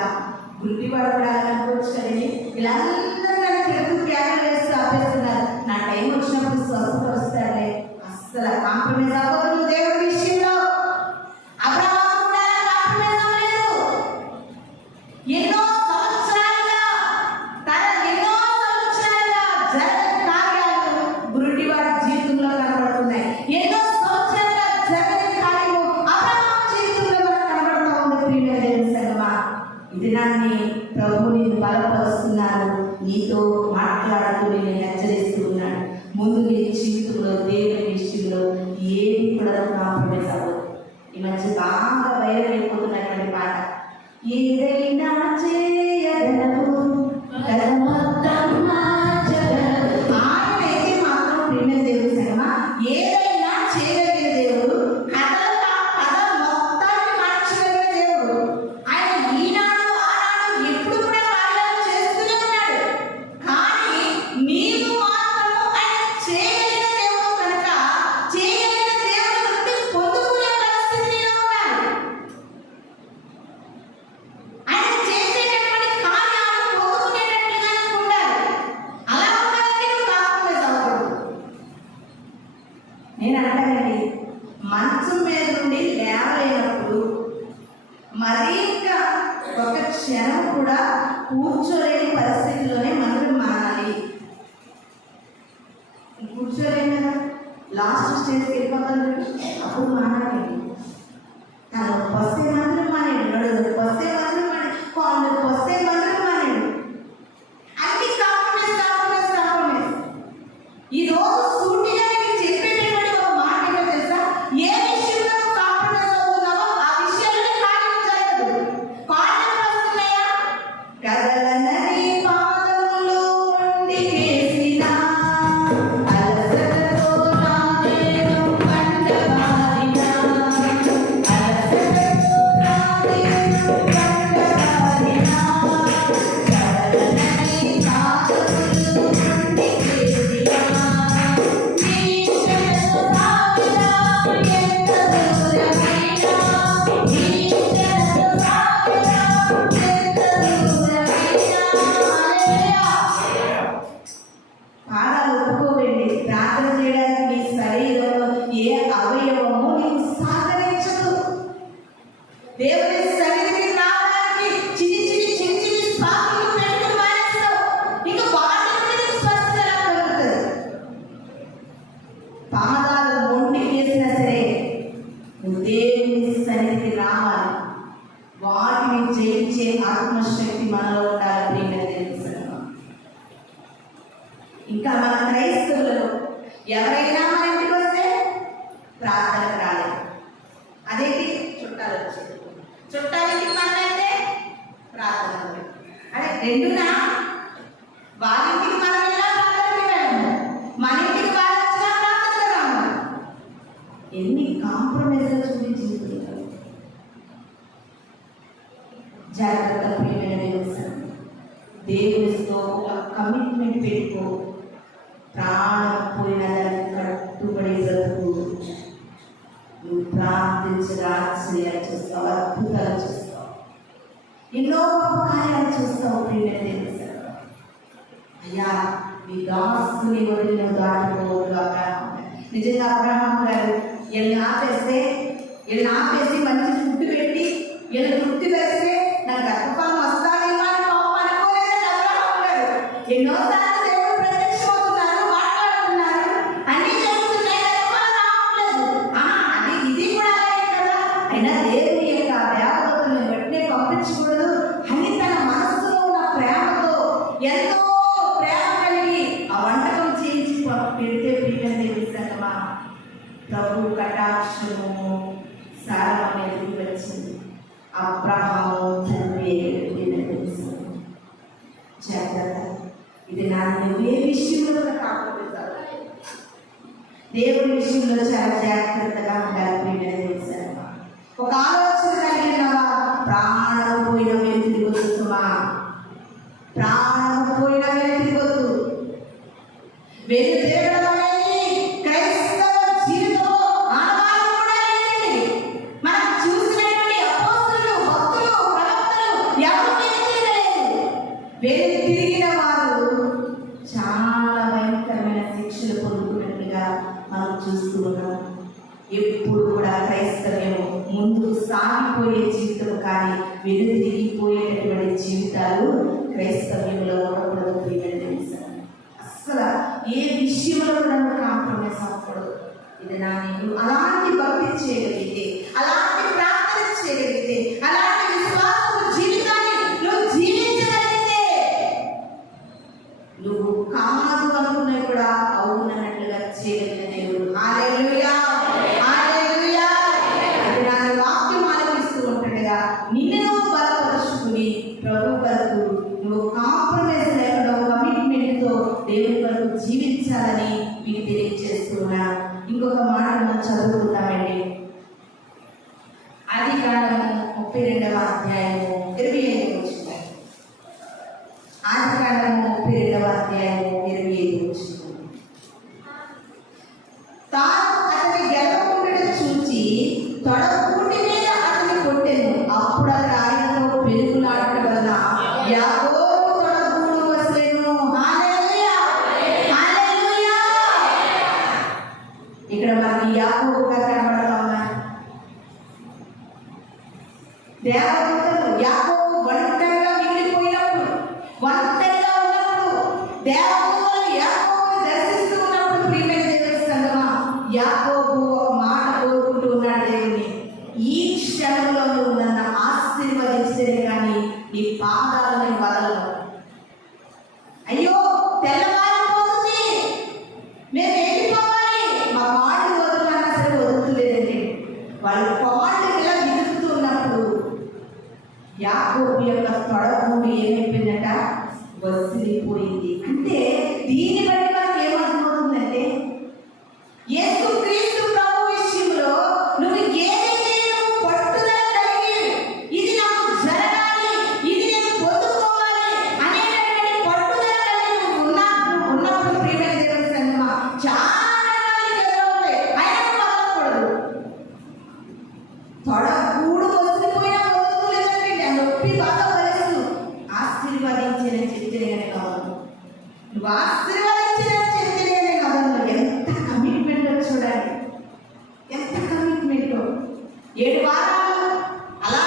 గుడ్డివాడు కూడా అనుకోవచ్చు కదండి. వీళ్ళందరూ నన్ను తెలుగు క్యాన్లు వేస్తూ ఆపేస్తున్నారు. నా టైం వచ్చినప్పుడు స్వస్థత వస్తాడే. అస్సలు కాంప్రమైజ్ అవ్వదు దేవుడి విషయంలో. అబ్రహాము కూడా కాంప్రమైజ్ అవ్వలేదు. ఎన్నో సంవత్సరాలుగా జరగని కార్యాలు గురుడివాడి జీవితంలో కనబడుతున్నాయి. ఎన్నో సంవత్సరాలుగా జరగని కార్యము అబ్రహాము జీవితంలో మనకు కనబడుతూ ఉంది. ప్రియమైన దేవుని సంగమా, ఇది నన్ను ప్రభు నేను బలపరుస్తున్నాను, నీతో మాట్లాడుతూ నేను హెచ్చరిస్తూ ఉన్నాడు. ముందు నీ జీవితంలో దేవుని విషయంలో ఏది కూడా కాంప్రమైజ్ అవ్వదు. ఈ మధ్య బాగా వైరల్ అయిపోతున్నటువంటి పాట, ఏదైనా ఏదైనా చేయగలవు కదమొత్తం మార్చగలవు. ఆయనైతే మాత్రం ప్రియమైన దేవుడు సరేమా, ఏదైనా చేయగలిగిన దేవుడు, కథ మొత్తాన్ని మార్చగలిగిన దేవుడు. ఆయన ఈనాడు ఆనాడు ఎప్పుడు కూడా కార్యాలు చేస్తూనే ఉన్నాడు. కానీ నీవు మాత్రం ఆయన చేయగలిగిన దేవుడు కనుక చేయగలిగిన దేవుడి నుండి పొందుకునే పరిస్థితిలో ఉన్నాడు. ఆయన చేసేటటువంటి కార్యాలు పొందుకునేటట్లుగానే ఉండాలి. అలా ఉండాలంటే నువ్వు కాంప్రమైజ్ అవ్వకూడదు. నేను అంటానండి, మంచం మీద నుండి లేవలేనప్పుడు మరీ ఇంకా ఒక క్షణం కూడా కూర్చోలేని పరిస్థితిలోనే మనం మారాలి. కూర్చోలేము కదా, లాస్ట్ స్టేజ్కి వెళ్ళిపోతాను, అప్పుడు మారాలి. తను వస్తే మాత్రం మానేడు, నడుగు వస్తే మాత్రం మానేడు, కాళ్ళు వస్తే మాత్రం మానేడు. అన్ని కాంప్రమైజ్. ఈ రోజు సూటిగా నేను చెప్పేటటువంటి ఒక మాట ఏంటో తెలుసా, ఏ విషయంలో నువ్వు కాంప్రమైజ్ అవుతున్నావో ఆ విషయంలో కార్యం జరగదు. కార్యం వస్తున్నాయా, కదలనని పాదములు ఉండి వేసిన అలసటతో నా దేహం కండబారిన, అలసటతో నా దేహం కండబారిన, కదలనని పాదములు ఉండి వేసిన నీచను సాగినా ఎంత దూరమైనా, నీచను సాగినా ఎంత దూరమైనా. పాదాలు ఒప్పుకోవండి. ప్రార్థన చేయడానికి నీ శరీరంలో ఏ అవయవము నీకు సహకరించదు. దేవుని సన్నిధికి రావడానికి చిన్ని స్పార్కులు పెట్టుకుని మానేస్తావు. ఇంకా వాటి నుండి నీకు స్వస్థత ఎలా కలుగుతుంది? పాదాలు మొండి వేసినా సరే నువ్వు దేవుని సన్నిధికి రావాలి. వాటిని జయించే ఆత్మశక్తి మనలో ఉండాలి. ప్రియమైన దేవుని సంగమా, ఇంకా మన క్రైస్తవులలో ఎవరైనా మన ఇంటికి వస్తే ప్రార్థనకు రాలేదు. అదేంటి, చుట్టాలు వచ్చారు, చుట్టాలింటికి మనమైతే ప్రార్థన అదే రెండునా. వాళ్ళ ఇంటికి మనం వెళ్ళినా ప్రార్థనకి వెళ్ళము, మన ఇంటికి వాళ్ళు వచ్చినా ప్రార్థనకు రాము. ఎన్ని కాంప్రమైజ్లు చూపించుకుంటారు. జాగ్రత్త ప్రియమైన దేవుని సంగమా, దేవునితో ఒక కమిట్మెంట్ పెట్టుకో. ప్రాణం పోయిన దానికి కట్టుబడి బ్రతుకు. నువ్వు ప్రార్థించిన ఆశ్చర్యాలు చూస్తావు, అద్భుతాలు చూస్తావు, ఎన్నో కార్యాలు చూస్తావు. ప్రియమైన దేవుని సంగమా, అయ్యా మీ దాసుని వదిలిన దాటిపోవద్దు. అబ్రహాం నిజంగా అబ్రహాం గారు వీళ్ళని ఆపేసి మంచి ఫుడ్ పెట్టి వీళ్ళని తృప్తి వేస్తే నాకు గర్భఫలం వస్తానేమో అని పాపం అనుకోలేదని అబ్రహాం గారు ఎన్నోసార్లు దేవుడు ప్రత్యక్షమవుతున్నారు, మాట్లాడుతున్నారు, అన్ని జరుగుతున్నాయి, గర్భఫలం రావట్లేదు. అది ఇది కూడా అలాగే కదా. అయినా దేవుని యొక్క దేవతలను వెంటనే పంపించకూడదు అని తన మనసులో ఉన్న ప్రేమతో ఎంతో ప్రేమ కలిగి ఆ వంటకం చేయించి పెడితే ప్రియమైన దేవుని సంగమా, ప్రభు కటాక్షము సారా మీదకి వచ్చింది. అబ్రహాము తండ్రి జాగ్రత్త. ఇది నువ్వు ఏ విషయంలో కూడా కాంప్రమైజ్ అవ్వాలి. దేవుడి విషయంలో చాలా జాగ్రత్తగా ఉండాలి. ప్రియమైన దేవుని సంగమా, ఒక ఆలోచన కలిగినవా, ప్రాణం పోయిన మీద తిరిగొస్తుమా, ప్రాణం పోయిన మీద తిరిగొద్దు. వెను తిరగడం అనేది క్రైస్తవ జీవితంలో ఆనవాయితీ కూడా లేదండి. మనం చూసినటువంటి అపోస్తలులు, భక్తులు, ప్రవక్తలు ఎవరు వెను తిరగలేదు. వెను తిరిగిన వారు చాలా భయంకరమైన శిక్షలు పొందుకున్నట్టుగా మనం చూస్తూ ఉన్నాం. ఎప్పుడు కూడా క్రైస్తవ్యం ముందుకు సాగిపోయే జీవితం కానీ వెను తిరిగిపోయేటటువంటి జీవితాలు క్రైస్తవ్యంలో ఉండకూడదు. అస్సలు ఏ విషయంలో కూడా కాంప్రమైజ్ అవ్వకూడదు. ఇది నువ్వు అలాంటి భక్తి చేయగలిగితే, అలాంటి ప్రార్థన చేయగలిగితే, అలాంటి విశ్వాస జీవితాన్ని నువ్వు జీవించగలిగితే నువ్వు కాదు అనుకున్నవి కూడా అవునన్నట్లుగా చేయగలిగిన దేవుడు. హల్లెలూయా, హల్లెలూయా. అది నా వాక్యం ఆలపిస్తూ ఉంటుండగా నిన్ను బలపరుచుకుని జీవించాలని మీకు తెలియజేస్తున్నాను. ఇంకొక మాట మనం చదువుకుందామండి. ఆదికాండము 32వ అధ్యాయము 25వ వచనం. ఆదికాండము 32వ అధ్యాయము 25వ వచనం. తాను అతని గెలవకుండా చూచి తొడగూటి మీద అతని కొట్టెను. అప్పుడు అతడు ఆయనతో పెరుగులాడటం వల్ల యాకోబు తొడగూడు వసలెను. హల్లెలూయా, హల్లెలూయా. ఇక్కడ మనకి యాకోబు గారు కనబడతా ఉన్నారు. దేవదూతలు యాకోబు ఒంటరిగా మిగిలిపోయినప్పుడు, ఒంటరిగా ఉన్నప్పుడు దేవదూతలు యాకోబుని దర్శిస్తూ ఉన్నప్పుడు ప్రియమైన దేవుని సంగమా, యాకోబు ఒక మాట కోరుకుంటూ ఉన్నాడు దేవుని, ఈ క్షణంలో నువ్వు నన్ను ఆశీర్వదించే కానీ నీ పాదాలని వదలను. అయ్యో తెల్లవారిపోతుంది, మేము వెళ్ళిపోవాలి, మా వాళ్ళు వదులన్నా సరే వదులులేదండి. వాళ్ళు కాళ్ళు ఇలా విదులుతూ ఉన్నప్పుడు యాకోబు యొక్క తొడగూడు ఏమైపోయిందట, వసిలిపోయింది. అంటే దీన్ని బట్టి మనకు ఏమర్థమవుతుందంటే, యేసుక్రీస్తు ప్రభు విషయంలో నువ్వు ఏదైతే నువ్వు పట్టుదల కలిగి ఇది నాకు జరగాలి, ఇది నేను పొందుకోవాలి అనేటటువంటి పట్టుదల కలిగి నువ్వు ఉన్నప్పుడు ప్రియమైన దేవుని సంగమా, చాలా రకాలు ఎదురవుతాయి. అయినా వదలకూడదు. తొడగూడు వదిలిపోయినా వదులులేదంటే నొప్పి బాగా భరిస్తూ ఆశీర్వదించిన చెప్తేనే కావాలి. నువ్వు ఆశీర్వదించిన చెప్తేనే కావాలి. ఎంత కమిట్మెంట్ చూడండి, ఎంత కమిట్మెంట్. 7 వారాలు అలా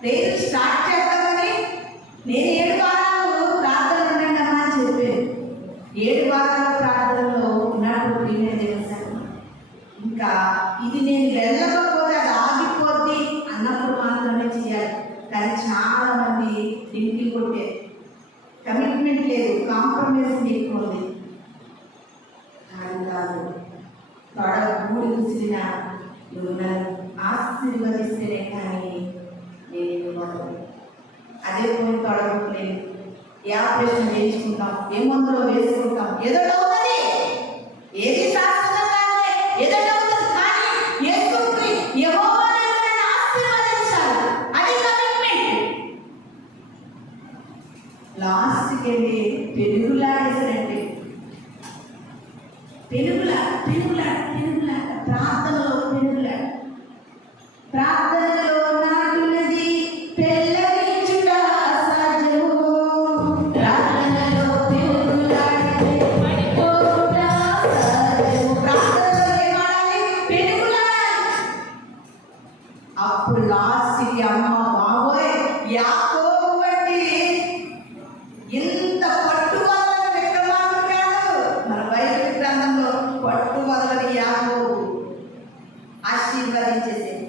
ప్రేయర్ స్టార్ట్ చేద్దామని నేను 7 వారాలు ప్రార్థన ఉండండి అమ్మా అని చెప్పాను. 7 వారాల ప్రార్థనలో ఉన్నప్పుడు ప్రియమైన దేవుని సంగమా, ఇంకా ఇది నేను వెళ్ళకపోతే అది ఆగిపోద్ది అన్నప్పుడు మాత్రమే చేయాలి. కానీ చాలా మంది ఇంటికి కొట్టే కమిట్మెంట్ లేదు, కాంప్రమైజ్ ఎక్కువ ఉంది. కాదు తొడగూడు విసిరిన నువ్వు నన్ను ఆశీర్వదిస్తేనే కానీ నేను వదలను. అదే పోయి తొడగూడు లేదు, ఏ ఆపరేషన్ వేయించుకుంటాం, ఏ మందులో వేసుకుంటాం, ఏదో అవుతుంది, ఏది శాశ్వతం కాదే, ఏదో అవుతుంది. కానీ యేసుని యెహోవా నన్ను ఆశీర్వదించాలి, అది కమిట్మెంట్. లాస్ట్కి వెళ్ళి పెరుగులాడేసారంటే పెరుగులాడ ప్రార్థనలో నాటున్నది పెళ్ళగించుట అసాధ్యము. ప్రార్థనలో పెరుగులాడితే పడిపోవుట అసాధ్యము. ప్రార్థనలో ఏమాడాలి? పెరుగులాడాలి. అప్పుడు లాస్ట్కి అమ్మ బాబోయ్, యాకోబు వంటి ఇంత పట్టు వదలని విక్రమార్కుడు కాదు. మన బైబిల్ గ్రంథంలో పట్టు వదలని యాకోబు ఆశీర్వదించేసేది.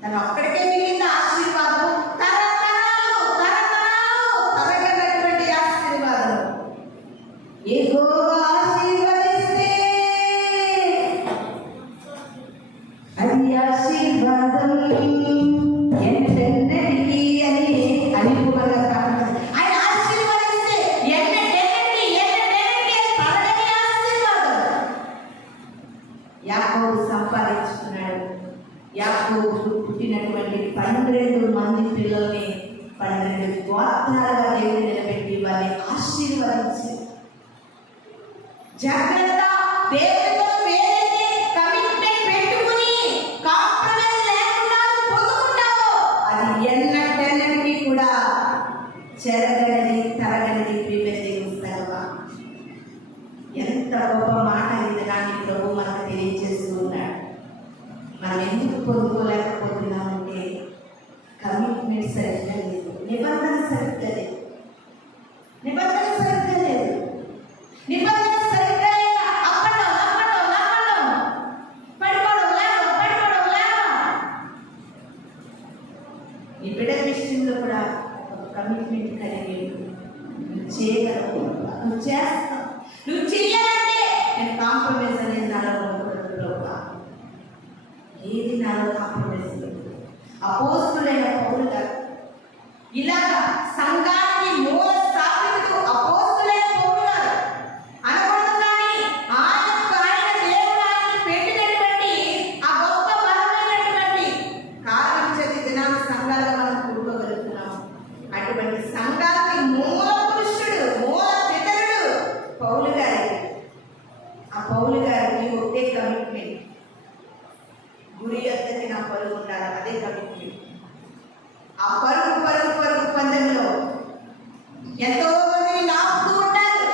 తను అక్కడికే మిగిలిన ఆశీర్వాదం, తరతరాలు తరగనటువంటి ఆశీర్వాదం. యెహోవా ఆశీర్వదిస్తే అది ఆశీర్వాదం ఎన్నెన్నటికీ అని అనిపుగా కాదు. ఆయన ఆశీర్వదిస్తే ఎన్నెన్నటికీ తరగని ఆశీర్వాదం. యాకోబు సంపాదించుకున్నాడు. యాకోబు పుట్టినటువంటి 12 మంది పిల్లల్ని 12 గోత్రాలుగా దేవుడు నిలబెట్టి వారిని ఆశీర్వదించి, జాగ్రత్త, దేవుడితో ఏదైతే కమిట్మెంట్ పెట్టుకుని కాంప్రమైజ్ లేకుండా పొందుకుంటావో అది ఎన్నటికీ కూడా చెరగనిది, తరగనిది. ప్రియమైన దేవుని సంగమా, ఎంత గొప్ప మాట ఇది నాని ప్రభు మనకు తెలియజేస్తూ ఉన్నాడు. మనం ఎందుకు పొందుకోలేకపోతున్నామంటే కమిట్మెంట్ సరిగ్గా లేదు, నిబంధన సరిగ్గా లేదు. నిబంధన సరిగ్గా లేదు. పడిపోవడం ఈ బిడ్డ విషయంలో కూడా ఒక కమిట్మెంట్ కలిగి నువ్వు చేయగలవు, నువ్వు చేస్తావు. నువ్వు చెయ్యాలంటే నేను కాంప్రమైజ్ అనేది నాలో ఏది నాలో కాంప్రమైజ్ లేదు. అపోస్తులైన పౌలు గారు ఇలాగా సంఘానికి మూల స్థాపితుడు అపోస్తులైన పౌలు గారు అనగా ఉన్నటువంటి సంఘానికి మూల పురుషుడు, మూల పితరుడు పౌలు గారి. ఆ పౌలు గారికి ఒకే కమిట్మెంట్, గురి ఎత్తకి నా పరుగు ఉండాలి, అదే కమిట్మెంట్. ఆ పరుగు పరుగు పరుగు పందెంలో ఎంతో మంది లాగుతూ ఉంటారు,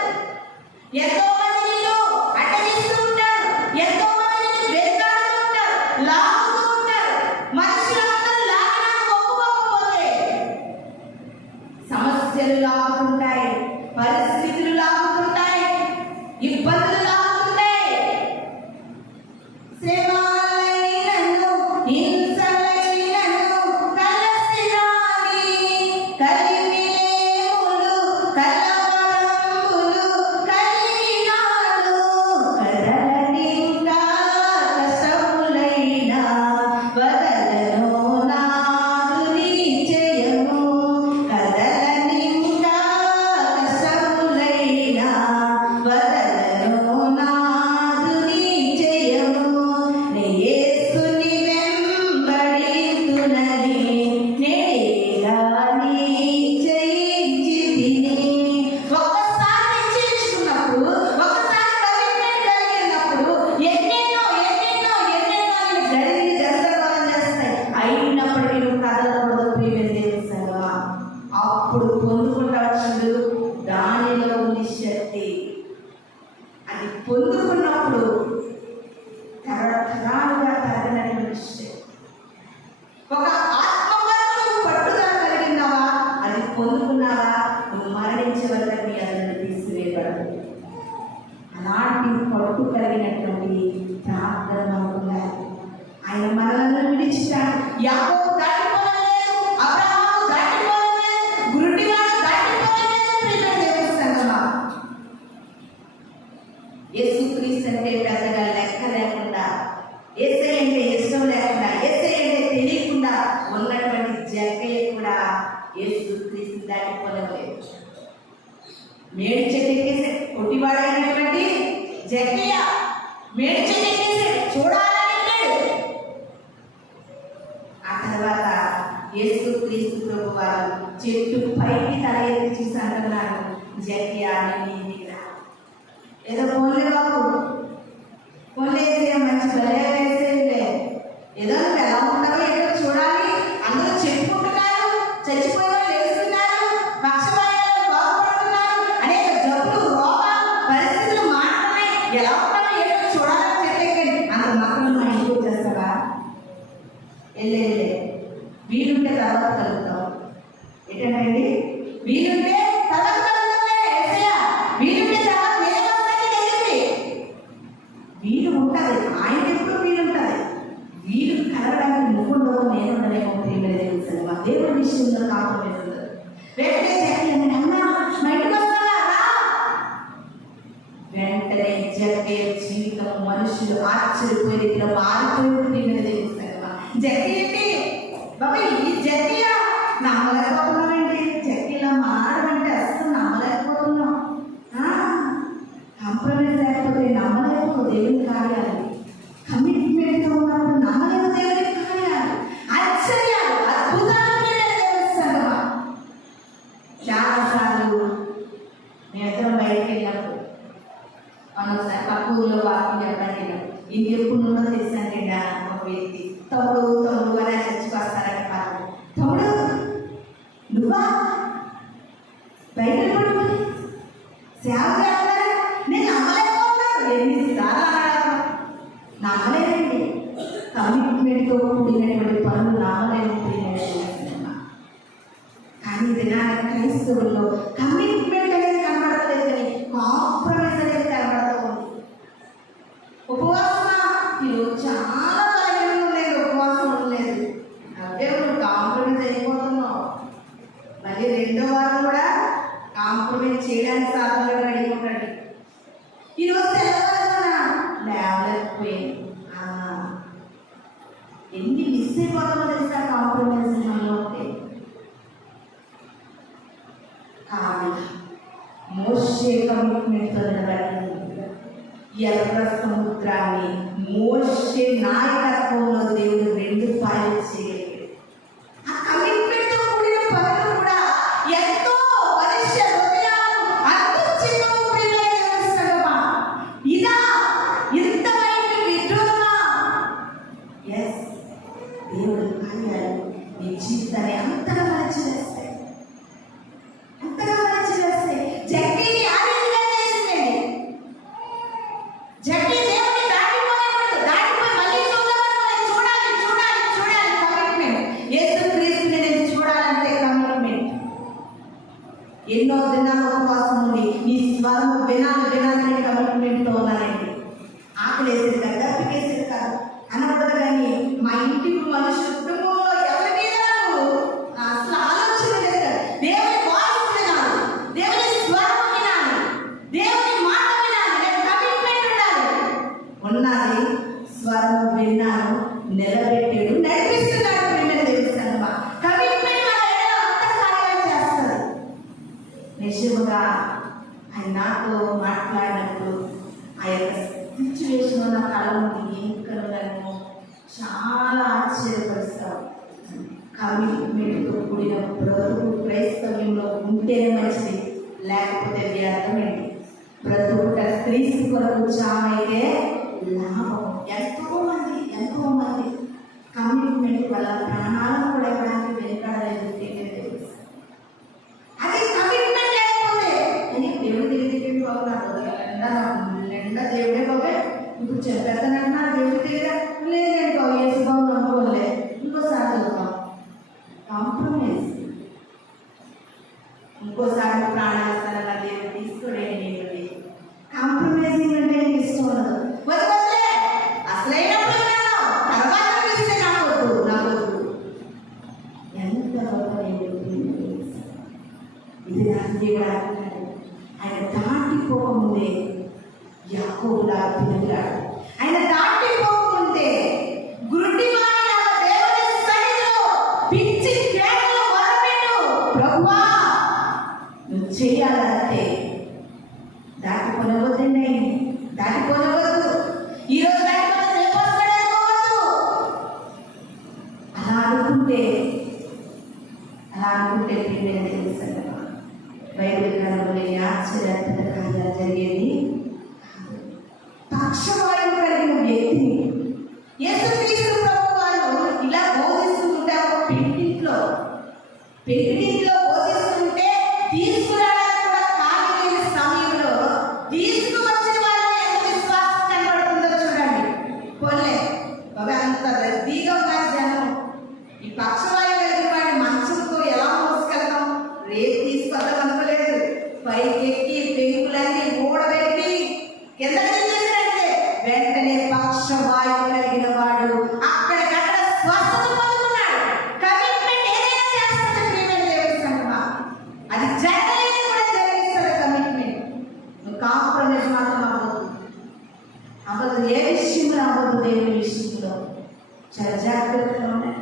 ఎంతో మందిలో అడ్డగిస్తూ ఉంటారు, ఎంతో మందిని వెళ్తాడుతూ ఉంటారు, లాగుతూ ఉంటారు. మనుషులందరూ లాగడానికి ఒప్పుకోకపోతే సమస్యలు లాగుతుంటాయి, పరిస్థితులు లాగుతుంటాయి, ఇబ్బందులు లాగుతుంటాయి. శ్రమలైనను హింసలైనను కలసిరాని కలిమిలేములు కలవరంబులు కలిగినాడు. కదలనింకా కష్టములైనా వదలను నాదు నిశ్చయము. కదలనింకా కష్టములైనా వదలను నాదు నిశ్చయము. నే యేసుని వెంబడితునని నేనేగా నిశ్చయించితిని. ఒక్కసారి నిశ్చయించుకున్నప్పుడు, ఒక్కసారి కమిట్మెంట్ కలిగినప్పుడు ఎన్నెన్నో ఎన్నెన్నో ఎన్నెన్నో జరిగి గందరగోళం చేస్తాయి. అయినప్పటికీ నువ్వు కదలకూడదు ప్రియమైన దేవుని సంగమా. అప్పుడు పొందుకుంటాడు దానిలో ఉంది శక్తి. అది పొందుకున్నప్పుడు తరతరాలుగా తరగనటువంటి శక్తి. ఒక ఆత్మవరకు పట్టుదల కలిగినావా, అది పొందుకున్నావా, నువ్వు మరణించే వరకు నీ అందరిని తీసివేయబడదు. అలాంటి పట్టు కలిగినటువంటి ప్రార్థన ఉండాలి. ఆయన మనలను విడిచిటాడు. యాకోబు దాటిపోలేదు, అబ్రహాము దాటిపోలేదు, గురుడివాడు దాటిపోలేదు. ప్రియమైన దేవుని సంగమా, యేసుక్రీస్తు అంటే పెద్దగా లెక్క లేకుండా, యేసయ్య అంటే ఇష్టం లేకుండా, యేసయ్య అంటే తెలియకుండా ఉన్నటువంటి జక్కయ్య కూడా యేసుక్రీస్తు దాటిపోలేదు. మేడి చెట్టు ఎక్కేసాడు, కొట్టివాడైనటువంటి జక్కయ్య మేడి చెట్టు ఎక్కేసాడు, చూడాలనుకున్నాడు. ఆ తర్వాత యేసుక్రీస్తు ప్రభు వారు చెట్టు పైకి తల ఎత్తి చూసి అంటున్నారు, జక్కయ్య నీ దగ్గర ఏదో ఫోన్లే బాబు, ఫోన్లు వేసే మంచి బలే వేసేలే, ఏదో నువ్వు ఎలా ఉంటావో ఏదో చూడాలి. అందరూ చెప్పుకుంటున్నారు, చచ్చిపోయిన వాళ్ళు వేస్తున్నారు, పక్షవాయువులు బాగుపడుతున్నారు, అనేక జబ్బులు రోగాలు పరిస్థితులు మాత్రమే, ఎలా ఉంటావో ఏదో చూడాలని చెప్పేకండి. అంత మాత్రం మా ఇంటికి వచ్చేస్తావా? వెళ్ళే వీలుంటే తర్వాత కలుగుతాం. ఏంటంటే వీలుంటే తర్వాత కలుగుతామే, వీలుంటే తర్వాత వీలు ఉంటుంది. ఆయన ఎప్పుడు వీలు ఉంటుంది. వీలు కలగడానికి నువ్వుండవు, నేను ఉండలేమో. ప్రియమైన దేవుని సంగమా, దేవుడి విషయంలో కాంప్రమైజ్ ఉండదు. వెంటనే చెప్పండి, అమ్మా మా ఇంటికి వస్తావా రా. వెంటనే జక్కే జీవితం మనుషులు ఆశ్చర్యపోయే రీతిలో మారిపోయింది. ప్రియమైన దేవుని సంగమా, జక్కి ఏంటి బాబా, ఈ జక్కియా నమ్మలేకపోతున్నామండి. జక్కీలా మారమంటే అసలు నమ్మలేకపోతున్నాం. కాంప్రమైజ్ లేకపోతే నమ్మలేము దేవుని కార్యాలు. కమిట్మెంట్తో ఉన్నప్పుడు నమ్మలేము దేవుని కార్యాలు, ఆశ్చర్యాలు, అద్భుతాలు. దేవుని సంగమా, చాలాసార్లు మేమిద్దరం బయటకు వెళ్ళినప్పుడు మనం ఒకసారి పక్క ఊళ్ళో వాకింగ్ చెప్పడానికి ఇది ఎప్పుడు నుండో తెలిసానండి. ఒక వ్యక్తి తమ్ముడు తమ్ముడు అని చర్చకు వస్తారంట. తమ్ముడు నువ్వా బయట సేవ చేస్తారా? నేను నమ్మలేకపోతున్నాను. ఎన్నిసార్లు నమ్మలేదండి. కమిట్మెంట్తో కూడినటువంటి పనులు నమ్మలేదు. కానీ దినాన్ని క్రైస్తవుల్లో కమిట్మెంట్ అనేది కనబడలేదు, కానీ కాంప్రమైజ్ అనేది కనబడుతూ ఉంది. ఉపవాసం ఈరోజు చాలా బలహీనంగా ఉండలేదు, ఉపవాసం ఉండలేదు. అంటే నువ్వు కాంప్రమైజ్ అయిపోతున్నావు. మళ్ళీ రెండో వారం కూడా కాంప్రమైజ్ చేయడానికి సాధనలు అడిగిపోతాడు. ఈరోజు తెల్లవారుజామున లేవలేకపోయింది. ఎన్ని మిస్ అయిపోతామో తెలుసా కాంప్రమైజ్ మనలో ఉంటే. కానీ మోషే కమిట్మెంట్తో నిలబడింది. ఎర్ర సముద్రాన్ని మోషే నాయకత్వంలో దేవుడు 2 పాయలు చేయగలిగాడు. ఆ కమిట్మెంట్తో కూడిన పనులు కూడా ఎన్నో దినాల ఉపవాసం ఉండి నీ స్వరం వినాలని కమిట్మెంట్తో ఉన్నానండి. ఆకలి వేసేది కాదు, దప్పికేసేది కాదు అనకూడదు. కానీ మా ఇంటి మనుషులు కుటుంబంలో ఎవరి మీద అసలు ఆలోచన లేదు. దేవుని వాయిస్ వినాలి, దేవుని స్వరం వినాలి, దేవుని మాట వినాలి, కమిట్మెంట్ ఉండాలి. ఉన్నది స్వరం విన్నాను, నిలబెట్టాడు, నడిపిస్తున్నాడు. తెలుసమ్మా, కమిట్మెంట్ అంత కార్యాలు చేస్తుంది. నిజముగా ఆయన నాతో మాట్లాడినప్పుడు ఆ యొక్క సిచ్యువేషన్ నా కళ ఉంది. ఏం కలగలను చాలా ఆశ్చర్యపరుస్తాం. కమిట్మెంట్తో కూడిన బ్రతుకు క్రైస్తవ్యంలో ఉంటేనే మంచిది, లేకపోతే వ్యర్థమైంది. బ్రతుకుట క్రీస్తు కొరకు చావైతే లాభం. ఎంతో మంది కమిట్మెంట్ వల్ల ప్రాణాలను కూడా ఇవ్వడానికి వెనుకాడలేదు. అది కమిట్మెంట్ లేకపోతే అని దేవుడు తెలియదు దేవుడే బాబే ఇప్పుడు చెప్పేస్తానంటున్నా దేవుడు తెలియదా లేదండి బాబు ఏసు బాబు నమ్ముకోలే ఇంకోసారి చదువుతాం. కాంప్రమైజ్. ఇంకోసారి ప్రాణాలు దేవుడు తీసుకోలేని కాంప్రమైజింగ్ అంటే ఇష్టం ఉండదు. వదిలే అసలైనప్పుడు తర్వాత చూస్తే నాకొద్దు. ఎంత గొప్ప ఇది నా దేవుడు అంటున్నాడు. ఆయన దాటిపోకముందే యాకోబులాగా తిరిగాడు. ఆయన దాటిపోకముందే గురుడివాని దేవుని సన్నిధిలో పిచ్చి కేకలు మొదలుపెట్టు. ప్రభువా నువ్వు చేయాలంటే దాటిపోనవద్దండి, దాటిపోనవద్దు. ఈరోజు దాటిపోతే రేపు వస్తాడనుకోవద్దు. అలా అనుకుంటే బైబిల్ గ్రంథంలో ఆశ్చర్యాత్మక కార్యాలు జరిగేది. పక్షవాయువు కలిగిన వ్యక్తిని యేసుక్రీస్తు ప్రభువు వారు ఇలా బోధిస్తుంటే ఒక పెంకిటింట్లో బోధిస్తుంటే తీసుకురావడానికి కూడా ఖాళీ లేని సమయంలో తీసుకువచ్చిన వాళ్ళని ఎంత విశ్వాసం కనబడుతుందో చూడండి. పోలే బాబా అంత రద్దీగా ఉన్నారు జనం. ఈ పక్షవాయువు కలిగిన వాడిని మంచంతో ఎలా మోసుకెళ్తాం? రేపు తీసుకొద్దాం అనుకోలేదు. పైకెక్కి పెంకులన్నీ ఊడబెట్టి కింద తీసేసాడంటే వెంటనే పక్షవాయువు కలిగిన వాడు అక్కడికక్కడ స్వస్థత పొందుకున్నాడు. కమిట్మెంట్ ఏదైనా చేస్తుంది ప్రియమైన దేవుడి సంగమా. అది జరగలేదు కూడా జరిగిస్తాడు కమిట్మెంట్. నువ్వు కాంప్రమైజ్ మాత్రం అవ్వదు. ఏ విషయంలో అవ్వదు. దేవుని విషయంలో చాలా జాగ్రత్తగా ఉన్నాయి.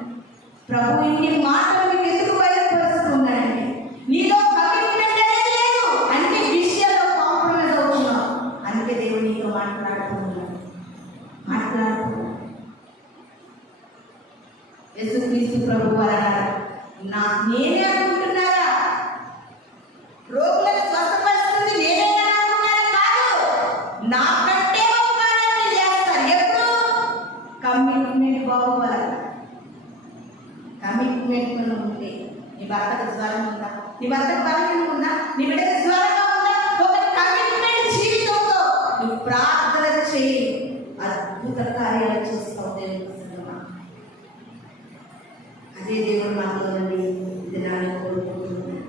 ప్రభు ఇన్ని మాటలు మీకు ఎందుకు బయలుపరుస్తున్నాడండి? నీలో కమిట్మెంట్ అనేది లేదు, అన్ని విషయాల్లో కాంప్రమైజ్ అవుతున్నావు. అందుకే దేవుడు నీతో మాట్లాడుతున్నాడు. యేసుక్రీస్తు ప్రభు వారు నేనే అనుకుంటున్నారా? రోగులను స్వస్థపరుస్తుంది నేనే అనుకున్నారా? కాదు, నాకంటే గొప్ప కార్యాలు చేస్తారు. ఎప్పుడు? కమిట్మెంట్ బాగోవాలి. కమిట్మెంట్ ఉంటే నీ భర్తకు జ్వరం ఉందా, నీ భర్తకు బలహీనం ఉందా, నీ బిడ్డకు జ్వరంగా ఉందా, ఒక కమిట్మెంట్ జీవితంతో నువ్వు ప్రార్థన చేయి, అద్భుత కార్యాలు చేస్తావు. దేవుని సంగమా, అదే దేవుడు మనలో నుండి దినాన్ని కోరుకుంటున్నాడు.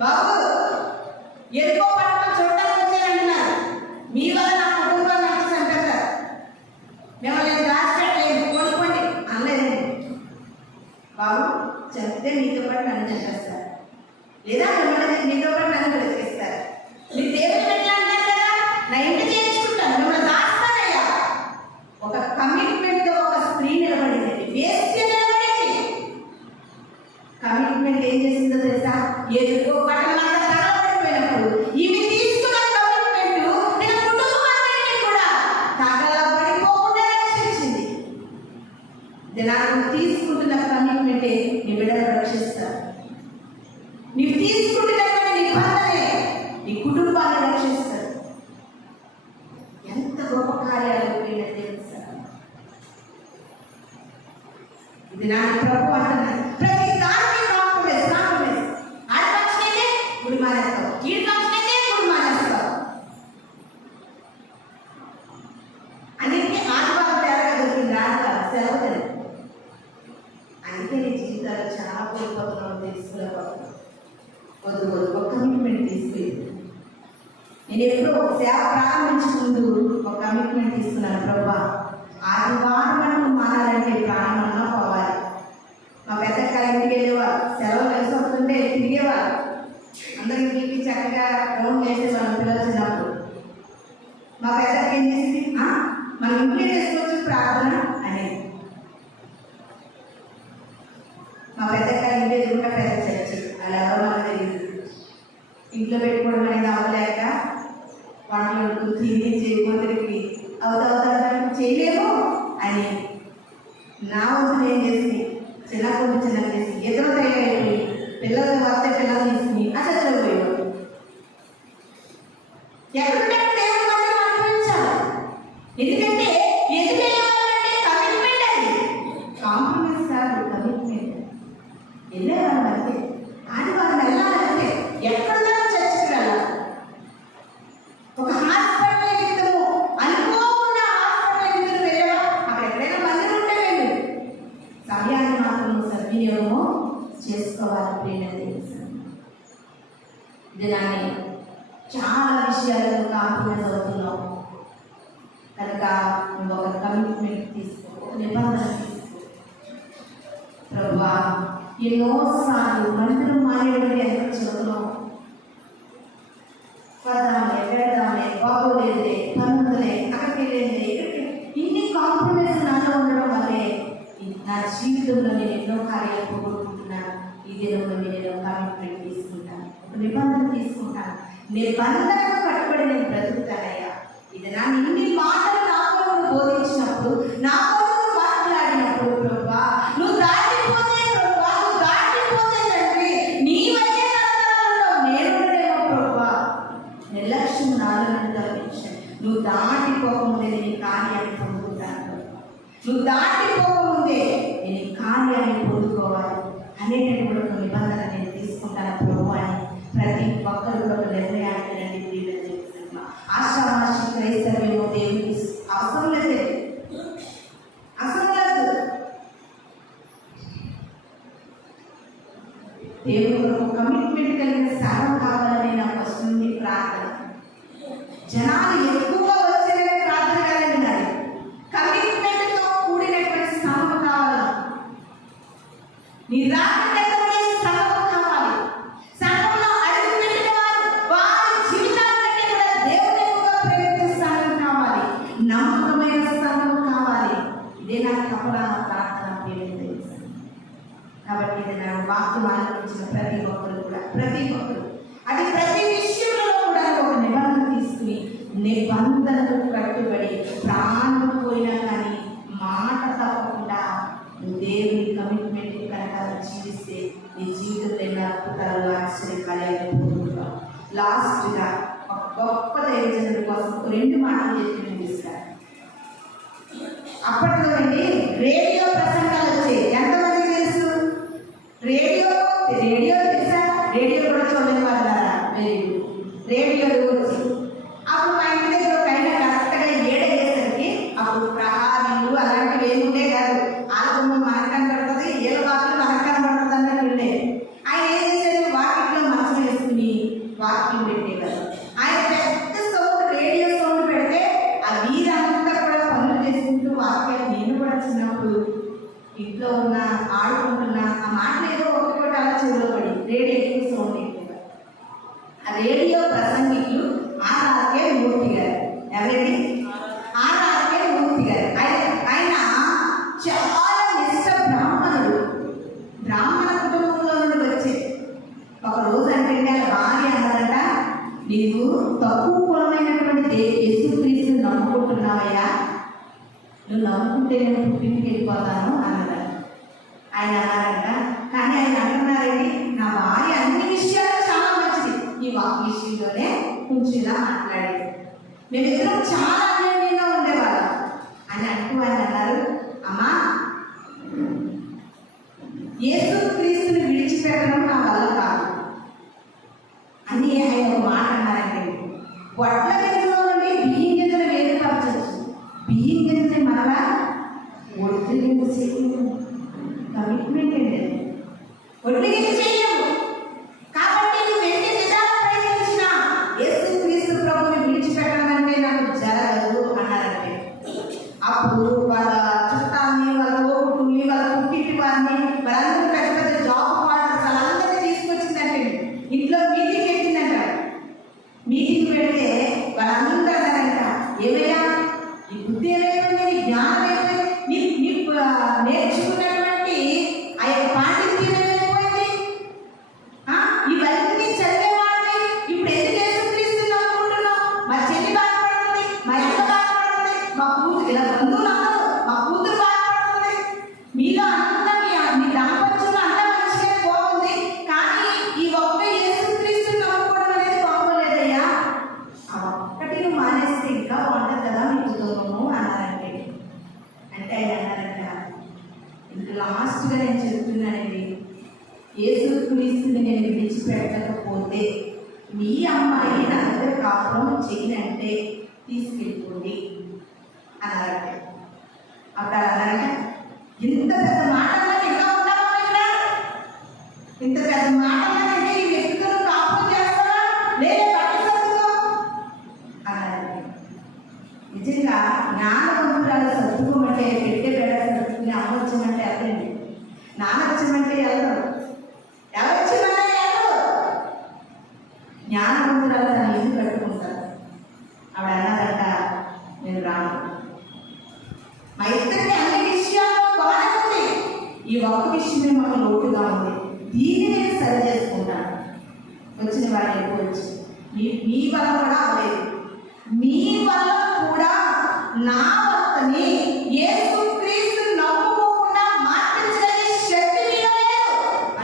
బాబు ఎరుకో పట్టణం చూడడానికి వచ్చారంటున్నారు. మీ వల్ల నా కుటుంబాన్ని నాకు చంపేస్తారు, మిమ్మల్ని దాచిపెట్టలేదు, కోల్పోండి అనలేదండి. బాబు చంపితే మీతో పాటు నన్ను చంపేస్తారు, లేదా మిమ్మల్ని మీతో పాటు నన్ను బ్రతికిస్తారు. మీరు దేవుని పెట్టిన అంటారు కదా, నా ఇంటి చేయించుకుంటాను, మిమ్మల్ని దాస్తానయ్యా. ఒక కమిట్మెంట్తో ఒక స్త్రీ నిలబడింది, వేస్తే నిలబడింది. కమిట్మెంట్ ఏం చేసిందో తెలుసా? ఎదుర్కో పట్టణం అంతా తగలబడిపోయినప్పుడు ఇవి తీసుకున్న కమిట్మెంట్ నేను కుటుంబాన్ని కూడా తగలబడిపోకుండా రక్షించింది. దినాన్ని తీసుకుంటున్న కమిట్మెంటే నీ బిడ్డను రక్షిస్తారు. నీవు తీసుకుంటున్నటువంటి నిబంధనే నీ కుటుంబాన్ని రక్షిస్తారు. ఎంత గొప్ప కార్యాలు తెలుసా? ఇది నా ప్రభు అంటున్నాడు. ప్రతి దానికి కాంప్రమైజ్. ఆడి ఫంక్షన్ అయితే గుడి మానేస్తావు, ఈడి ఫంక్షన్ అయితే గుడి మానేస్తావు. అన్నింటినీ ఆదివారం తేరగా దొరికింది. ఆదివారం నేను ఎప్పుడో సేవ ప్రారంభించే ముందు ఒక కమిట్మెంట్ తీసుకున్నాను. ప్రభా, ఆదివారం మారాలంటే ప్రాణంలో పోవాలి. మా పెద్ద ఇంటికి వెళ్ళేవారు, సెలవు కలిసి వస్తుంటే తిరిగేవారు. అందరూ ఇంటికి చక్కగా ఫోన్ చేసేవాళ్ళం పిల్లలు చిన్నప్పుడు. మా పెద్దకి ఏం చేసింది, మనం ఇంట్లో చేసుకోవచ్చు ప్రార్థన అనేది. మా పెద్దక్క ఇంటి ఎదురుగా పెద్ద చర్చి, అలా ఎవరో మనకు తెలియదు. ఇంట్లో పెట్టుకోవడం అనేది అవ్వలేక వంటలు తిని చేయబోతులకి అవుతాం చేయలేము అని నా వంతులు ఏం చేసి చిన్నప్పుడు చేసి ఎదురు తయారైపోయి పిల్లలు వస్తే పిల్లలు తీసుకుని అసలు పోయేవాడు. ఎక్కడుంటే దేవుడు మాత్రం అనుభవించాలి. ఎందుకంటే ఎందుకు వెళ్ళేవాళ్ళంటే కమిట్మెంట్, అది కాంప్రమైజ్ కాదు, కమిట్మెంట్. వెళ్ళేవాళ్ళు అంతే. ఆదివారం వెళ్ళాలంటే ఎక్కడున్నా చర్చికి వెళ్ళాలి. ఒక హాస్పిటల్ వెళ్తాము అనుకోకుండా హాస్పిటల్ వెళ్తాము వెళ్ళేవా, అక్కడ ఎక్కడైనా మందిరం ఉంటే వెళ్ళు. సమయాన్ని మాత్రం సద్వినియోగము చేసుకోవాలి. ప్రేరణది దినాన్ని చాలా విషయాలను కాంప్రమైజ్ అవుతున్నాం కనుక నువ్వు ఒక కమిట్మెంట్ తీసుకో, ఒక నిబంధన తీసుకో. ప్రభువా, ఎన్నోసార్లు మందిరం మానేటువంటి ఎంత చదువుతున్నాం, పదాలే పెడదాలే బాగోలేదులే పనులే అక్కడికి వెళ్ళేది ఇక్కడికి ఇన్ని కాంప్రమైజ్ నాలో ఉండడం వల్లే నా జీవితంలో నేను ఎన్నో కార్యాలు పోగొట్టుకుంటున్నాను. ఈ దినంలో నేను కమిట్మెంట్ తీసుకుంటాను, ఒక నిబంధన తీసుకుంటాను. నిబంధనకు కట్టుబడి నేను బ్రతుకుతానయ్యా. ఇది నా ఇన్ని మాటలు నాతో బోధించినప్పుడు, నాతో మాట్లాడినప్పుడు ప్రభా, నువ్వు దాటిపోతే ప్రభా, నువ్వు దాటిపోతే తండ్రి నీవైతే నేను ప్రభా. నిర్లక్ష్యం నాలో తప్పించండి. నువ్వు దాటిపోకముందే నీ కార్యాన్ని పొందుకుంటాను. నువ్వు దాటిపోకముందే నేను కార్యాన్ని పొందుకోవాలి అనేటటువంటి ఒక నిబంధన నేను తీసుకుంటాను ప్రభు అని ప్రతి ఒక్కరు ఒక నిర్ణయాన్ని రండి. ఆశామాషి క్రైస్తవ్యము దేవుడికి అవసరం లేదు, అవసరం లేదు. దేవుడు ఒక కమిట్మెంట్ కలిగిన సేవ కావాలని నా ఫస్ట్ నుండి ప్రార్థన. జనాలు ఎక్కువగా వచ్చేది ప్రార్థన కాదండి, నాది కమిట్మెంట్తో కూడినటువంటి స్థానం కావాలి. నిరాకరణమైన స్థానం కావాలి. సంఘంలో అడుగు పెట్టిన వారి జీవితాల కంటే కూడా దేవుని ఎక్కువగా ప్రేమించే స్థానం కావాలి, నమ్మకమైన స్థానం కావాలి. ఇదే నాకు తప్పలా ప్రార్థన ప్రేమించే. కాబట్టి ఇది నా వాక్యం ఆలోచించిన ప్రతి ఒక్కరు కూడా, ప్రతి ఒక్కరు అది ప్రతి విషయంలో కూడా ఒక నిబంధన తీసుకుని నిబంధనకు కట్టుబడి ప్రాణం పోయినా కానీ మాట తప్పకుండా దేవుని కమిట్మెంట్ ప్రకారం జీవిస్తే నీ జీవితంలో ఎన్నో అద్భుతాలు ఆశ్చర్యకార్యాలు పొందుతాం. లాస్ట్గా ఒక గొప్ప దైవజనుడి కోసం 2 మాటలు చెప్పి వినిపిస్తారు. అప్పట్లో అండి రేడియో ప్రసంగాలు వచ్చాయి. ఎంతమందికి తెలుసు? రేడియో తెలుసా? రేడియో కూడా చూడలేని వాళ్ళారా? రేడియో వచ్చి అప్పుడు మా ఇంటి దగ్గర ఒక ఆయన కరెక్ట్గా 7 అయ్యేసరికి అప్పుడు ప్రహారీలు అలాంటివి ఏమి ఉండే కాదు. ఆలబొమ్మ మనకు కనబడుతుంది, ఏళ్ళ బాగా మనకు కనబడుతుంది అన్నట్టు ఉండే. ఆయన ఏం చేసేది, వాకిట్లో మంచం వేసుకుని వాకింగ్ పెట్టేవారు. ఆయన పెద్ద సౌండ్, రేడియో సౌండ్ పెడితే ఆ వీరంతా కూడా పనులు చేసుకుంటూ వాక్యాలు నేను కూడా చిన్నప్పుడు ఇంట్లో ఉన్న ఆడుకుంటున్నా ఆ మాటలు ఏదో ఒకటి అలా చెవిలో పడి రేడియో ఎక్కువ సౌండ్ ఎక్కువ. ఆ రేడియో ప్రసంగికులు ఆర్ఆర్కే మూర్తి గారు. ఎవరండి? ఆర్ఆర్కే మూర్తి గారు. ఆయన చాలా నిష్ఠ బ్రాహ్మణుడు. బ్రాహ్మణ కుటుంబంలో నుండి వచ్చే ఒక రోజు అంటే వాళ్ళ భార్య అన్నారట, నీవు తక్కువ కులమైనటువంటి యేసుక్రీస్తుని నమ్ముకుంటున్నావయ్యా, నువ్వు నమ్ముకుంటే నేను పుట్టింటికి వెళ్ళిపోతాను అన్నాడు. ఆయన అన్నారంట. కానీ ఆయన అంటున్నారండి, నా భార్య అన్ని విషయాలు చాలా మంచిది, ఈ వాక్ విషయంలోనే కొంచెం ఇలా మాట్లాడేది, మేమిద్దరం చాలా అన్యోన్యంగా ఉండేవాళ్ళం అని అంటూ ఆయన అన్నారు, అమ్మా యేసుక్రీస్తుని విడిచిపెట్టడం నా వల్ల కాదు అని ఆయన ఒక మాట అన్నారండి. వడ్ల గింజలో నుండి బియ్యం గింజలు వేరుపరచవచ్చు, బియ్యం గింజని మరలా ఒడ్డు గింజ చేయము. కమిట్మెంట్ ఏంటి? ఒడ్డు గింజ చేయము. కాబట్టి నువ్వు ఎన్ని విధాలు ప్రయత్నించినా యేసుక్రీస్తు ప్రభు వాళ్ళ చుట్టాలని, వాళ్ళ తోబుట్టుల్ని, వాళ్ళ పుట్టింటి వారిని, వాళ్ళందరూ పెద్ద పెద్ద జాబ్ పార్ట్నర్స్ వాళ్ళందరినీ తీసుకొచ్చిందంటే ఇంట్లో మీటింగ్ పెట్టిందంట. మీటింగ్ పెడితే వాళ్ళందరూ అన్నారంట, ఏమయ్యా ఈ బుద్ధి ఏమైపోయింది, నీ జ్ఞానం ఏమైపోయింది, నీకు నేర్చుకున్నటువంటి ఆ యొక్క పాండిత్యం ఏమైపోయింది, ఇవన్నీ చదివేవాడిని ఇప్పుడు ఎందుకు యేసుక్రీస్తుని నమ్ముకుంటున్నావు? మా చెల్లి బాధపడుతుంది, మా ఇంట్లో బాధపడుతుంది, మా కూతురు ఇలా బంధువులు అందరూ మా కూతురు బాధపడుతుంది, మీలో అంతా మీ దాంపత్యంలో అంతా మంచిగా బాగుంది, కానీ ఈ ఒక్క యేసుక్రీస్తుని నమ్ముకోవడం అనేది బాగోలేదయ్యా, ఆ ఒక్కటి నువ్వు మానేస్తే ఇంకా బాగుంటుంది కదా మీకు దూరము అన్నారంటే. అంటే ఆయన అన్నారంట, ఇంకా లాస్ట్గా నేను చెప్తున్నానండి, యేసుక్రీస్తుని నేను విడిచిపెట్టకపోతే మీ అమ్మాయి నా దగ్గర కాపురం చేయనంటే తీసుకెళ్ళిపోండి అన్నారంటే. అప్పుడు అన్నారంట, ఇంత పెద్ద మాటల్లో ఇంకా ఉంటావా ఇక్కడ, ఇంత పెద్ద మాటలంటే ఈ వ్యక్తితో కాపురం చేస్తావా లేదా పట్టుకుందో అన్నారంటే. నిజంగా జ్ఞానవంతురాలు సర్దుకోమంటే పెట్టే బెడ సర్దుకుని అమ్మొచ్చమంటే అర్థండి, నానొచ్చమంటే వెళ్తారు, ఎవరొచ్చిందన్నా ఎవరు జ్ఞానవంతురాలు తన ఇల్లు కట్టుకుంటారు. ఆవిడ అన్నారంట, నేను రాను, మా ఇద్దరికి అన్ని విషయాల్లో బాగానే ఉంది, ఈ ఒక్క విషయమే మాకు లోటుగా ఉంది, దీన్ని నేను సరి చేసుకుంటాను. వచ్చిన వాడు ఎక్కువ వచ్చి మీ వల్ల కూడా అవ్వలేదు, మీ వల్ల కూడా నా భర్తని యేసుక్రీస్తు నమ్ముకోకుండా మార్పించగలిగే శక్తి మీలో లేదు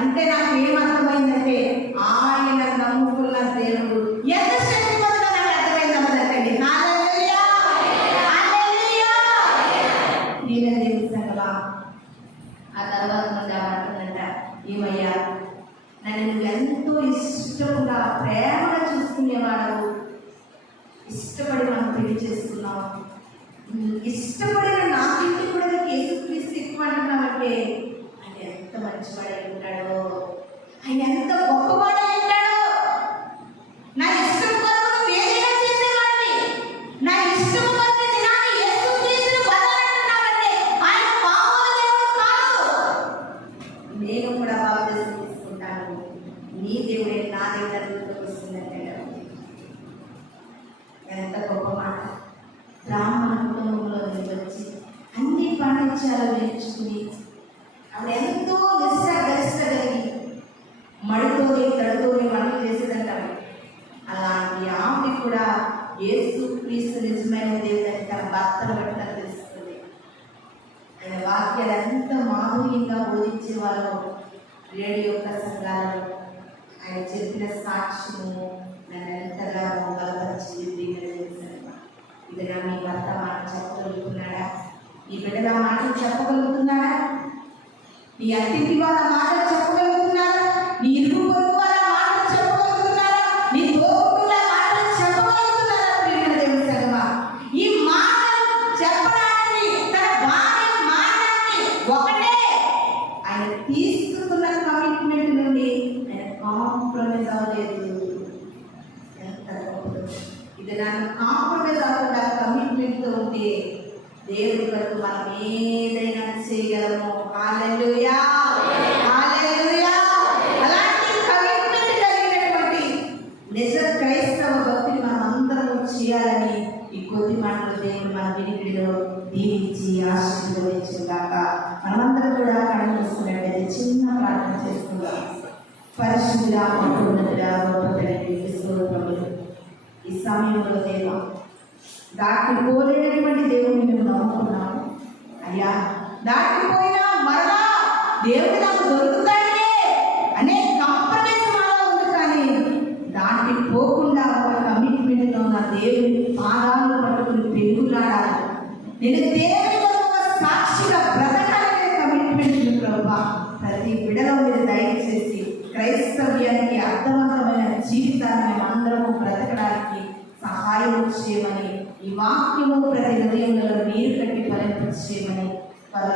అంటే నాకు ఏమర్థమైందంటే ఆయన నమ్ముకున్న దేవుడు ఎంత శక్తివంతుడో నాకు అర్థమైందమ్మదండి. హల్లెలూయా, హల్లెలూయా. దీని దేవుని సంగమా ఆ తర్వాత నుండి అంటుందంట, ఏమయ్యా నన్ను నువ్వు ఎంతో ఇష్టంగా ప్రేమగా చూసుకునేవాడు, ఇష్టపడి మనం పెళ్లి చేసుకున్నాం, ఇష్టపడిన నాకింటి కూడా యేసుక్రీస్తు ఎక్కువ అంటున్నామంటే ఆయన ఎంత మంచివాడై ఉంటాడో, ఆయన ఎంత గొప్పవాడై ఉంటాడో. నా ఇష్టం కొరకు వేరేగా చేసేవాడిని, నా ఇష్టం కొరకు దినాన్ని యేసుక్రీస్తుని వదలంటున్నామంటే ఆయన మామూలు దేవుడు కాదు. నేను కూడా బాప్తిసం తీసుకుంటాను, నీ దేవుడే నా దేవుడు వస్తుందంటే ఎంత గొప్ప మాట. బ్రాహ్మణ కుటుంబంలో వచ్చి అన్ని పాండిత్యాలు నేర్చుకుని ఆవిడ ఎంతో గరిష్ట కలిగి మడితోని తడితోని వంటలు చేసేదంటారు. అలాంటి ఆవిడ కూడా యేసుక్రీస్తు నిజమైన దేవుడని తన భర్తను బట్టి తను తెలుస్తుంది. ఆయన వాక్యాలు ఎంత మాధుర్యంగా బోధించేవారో రేడియో ప్రసంగాలలో ఆయన చెప్పిన సాక్ష్యము నన్ను ఎంతగానో బలపరిచింది. ఇది నా మీ భర్త మాట చెప్పగలుగుతున్నాడా, ఈ బిడ్డల మాటలు చెప్పగలుగుతున్నాడా, నీ అతిథి వాళ్ళ మాటలు చెప్పగలుగుతున్నాడా, నీ ఇరుగు పొరుగు వాళ్ళ మాటలు చెప్పగలుగుతున్నాడా, నీ తోబుట్టుల మాటలు చెప్పగలుగుతున్నాడా? ప్రియమైన దేవుని సంగమా, ఈ మాటలు చెప్పడానికి తన భార్య మాటని ఒకటే ఆయన తీసుకున్న కమిట్మెంట్ నుండి ఆయన కాంప్రమైజ్ అవ్వలేదు. ఎంత ఇది నన్ను కాంప్రమైజ్ అవ్వకుండా కమిట్మెంట్తో ఉంటే దేవుడి వరకు మనం ఏదైనా చేయగలము. హల్లెలూయా, హల్లెలూయా. అలాంటి కమిట్మెంట్ కలిగినటువంటి నిజ క్రైస్తవ భక్తిని మనం అందరం చేయాలని ఈ కొద్ది మాటలు దేవుడు మన వినికిడిలో దీవించి ఆశీర్వదించుగాక. మనమందరం కూడా కళ్ళు మూసుకున్నట్లయితే చిన్న ప్రార్థన చేసుకుందాం. పరిశుద్ధుడా, మహోన్నతుడా, గొప్ప తండ్రి, స్తోత్రములు. ఈ సమయంలో దేవ దాటిపోలేనటువంటి దేవుడిని మేము నమ్ముకున్నాము అయ్యా. దాటిపోయినా మరలా దేవుడు నాకు దొరుకుతాడే అనే కాంప్రమైజ్ మాలో ఉంది, కానీ దాటిపోకుండా ఒక కమిట్మెంట్లో నా దేవుని పాదాలు పట్టుకుని పెరుగులాడాలి, నేను దేవుని కొరకు సాక్షిగా బ్రతకాలనే కమిట్మెంట్ ప్రభా ప్రతి బిడ్డలో మీరు దయచేసి క్రైస్తవ్యానికి అర్థవంతమైన జీవితాన్ని మేము అందరము బ్రతకడానికి సహాయం చేయమని, ఈ వాక్యము ప్రతి హృదయంలో నీరు కట్టి ఫలింపచేయమని, వారు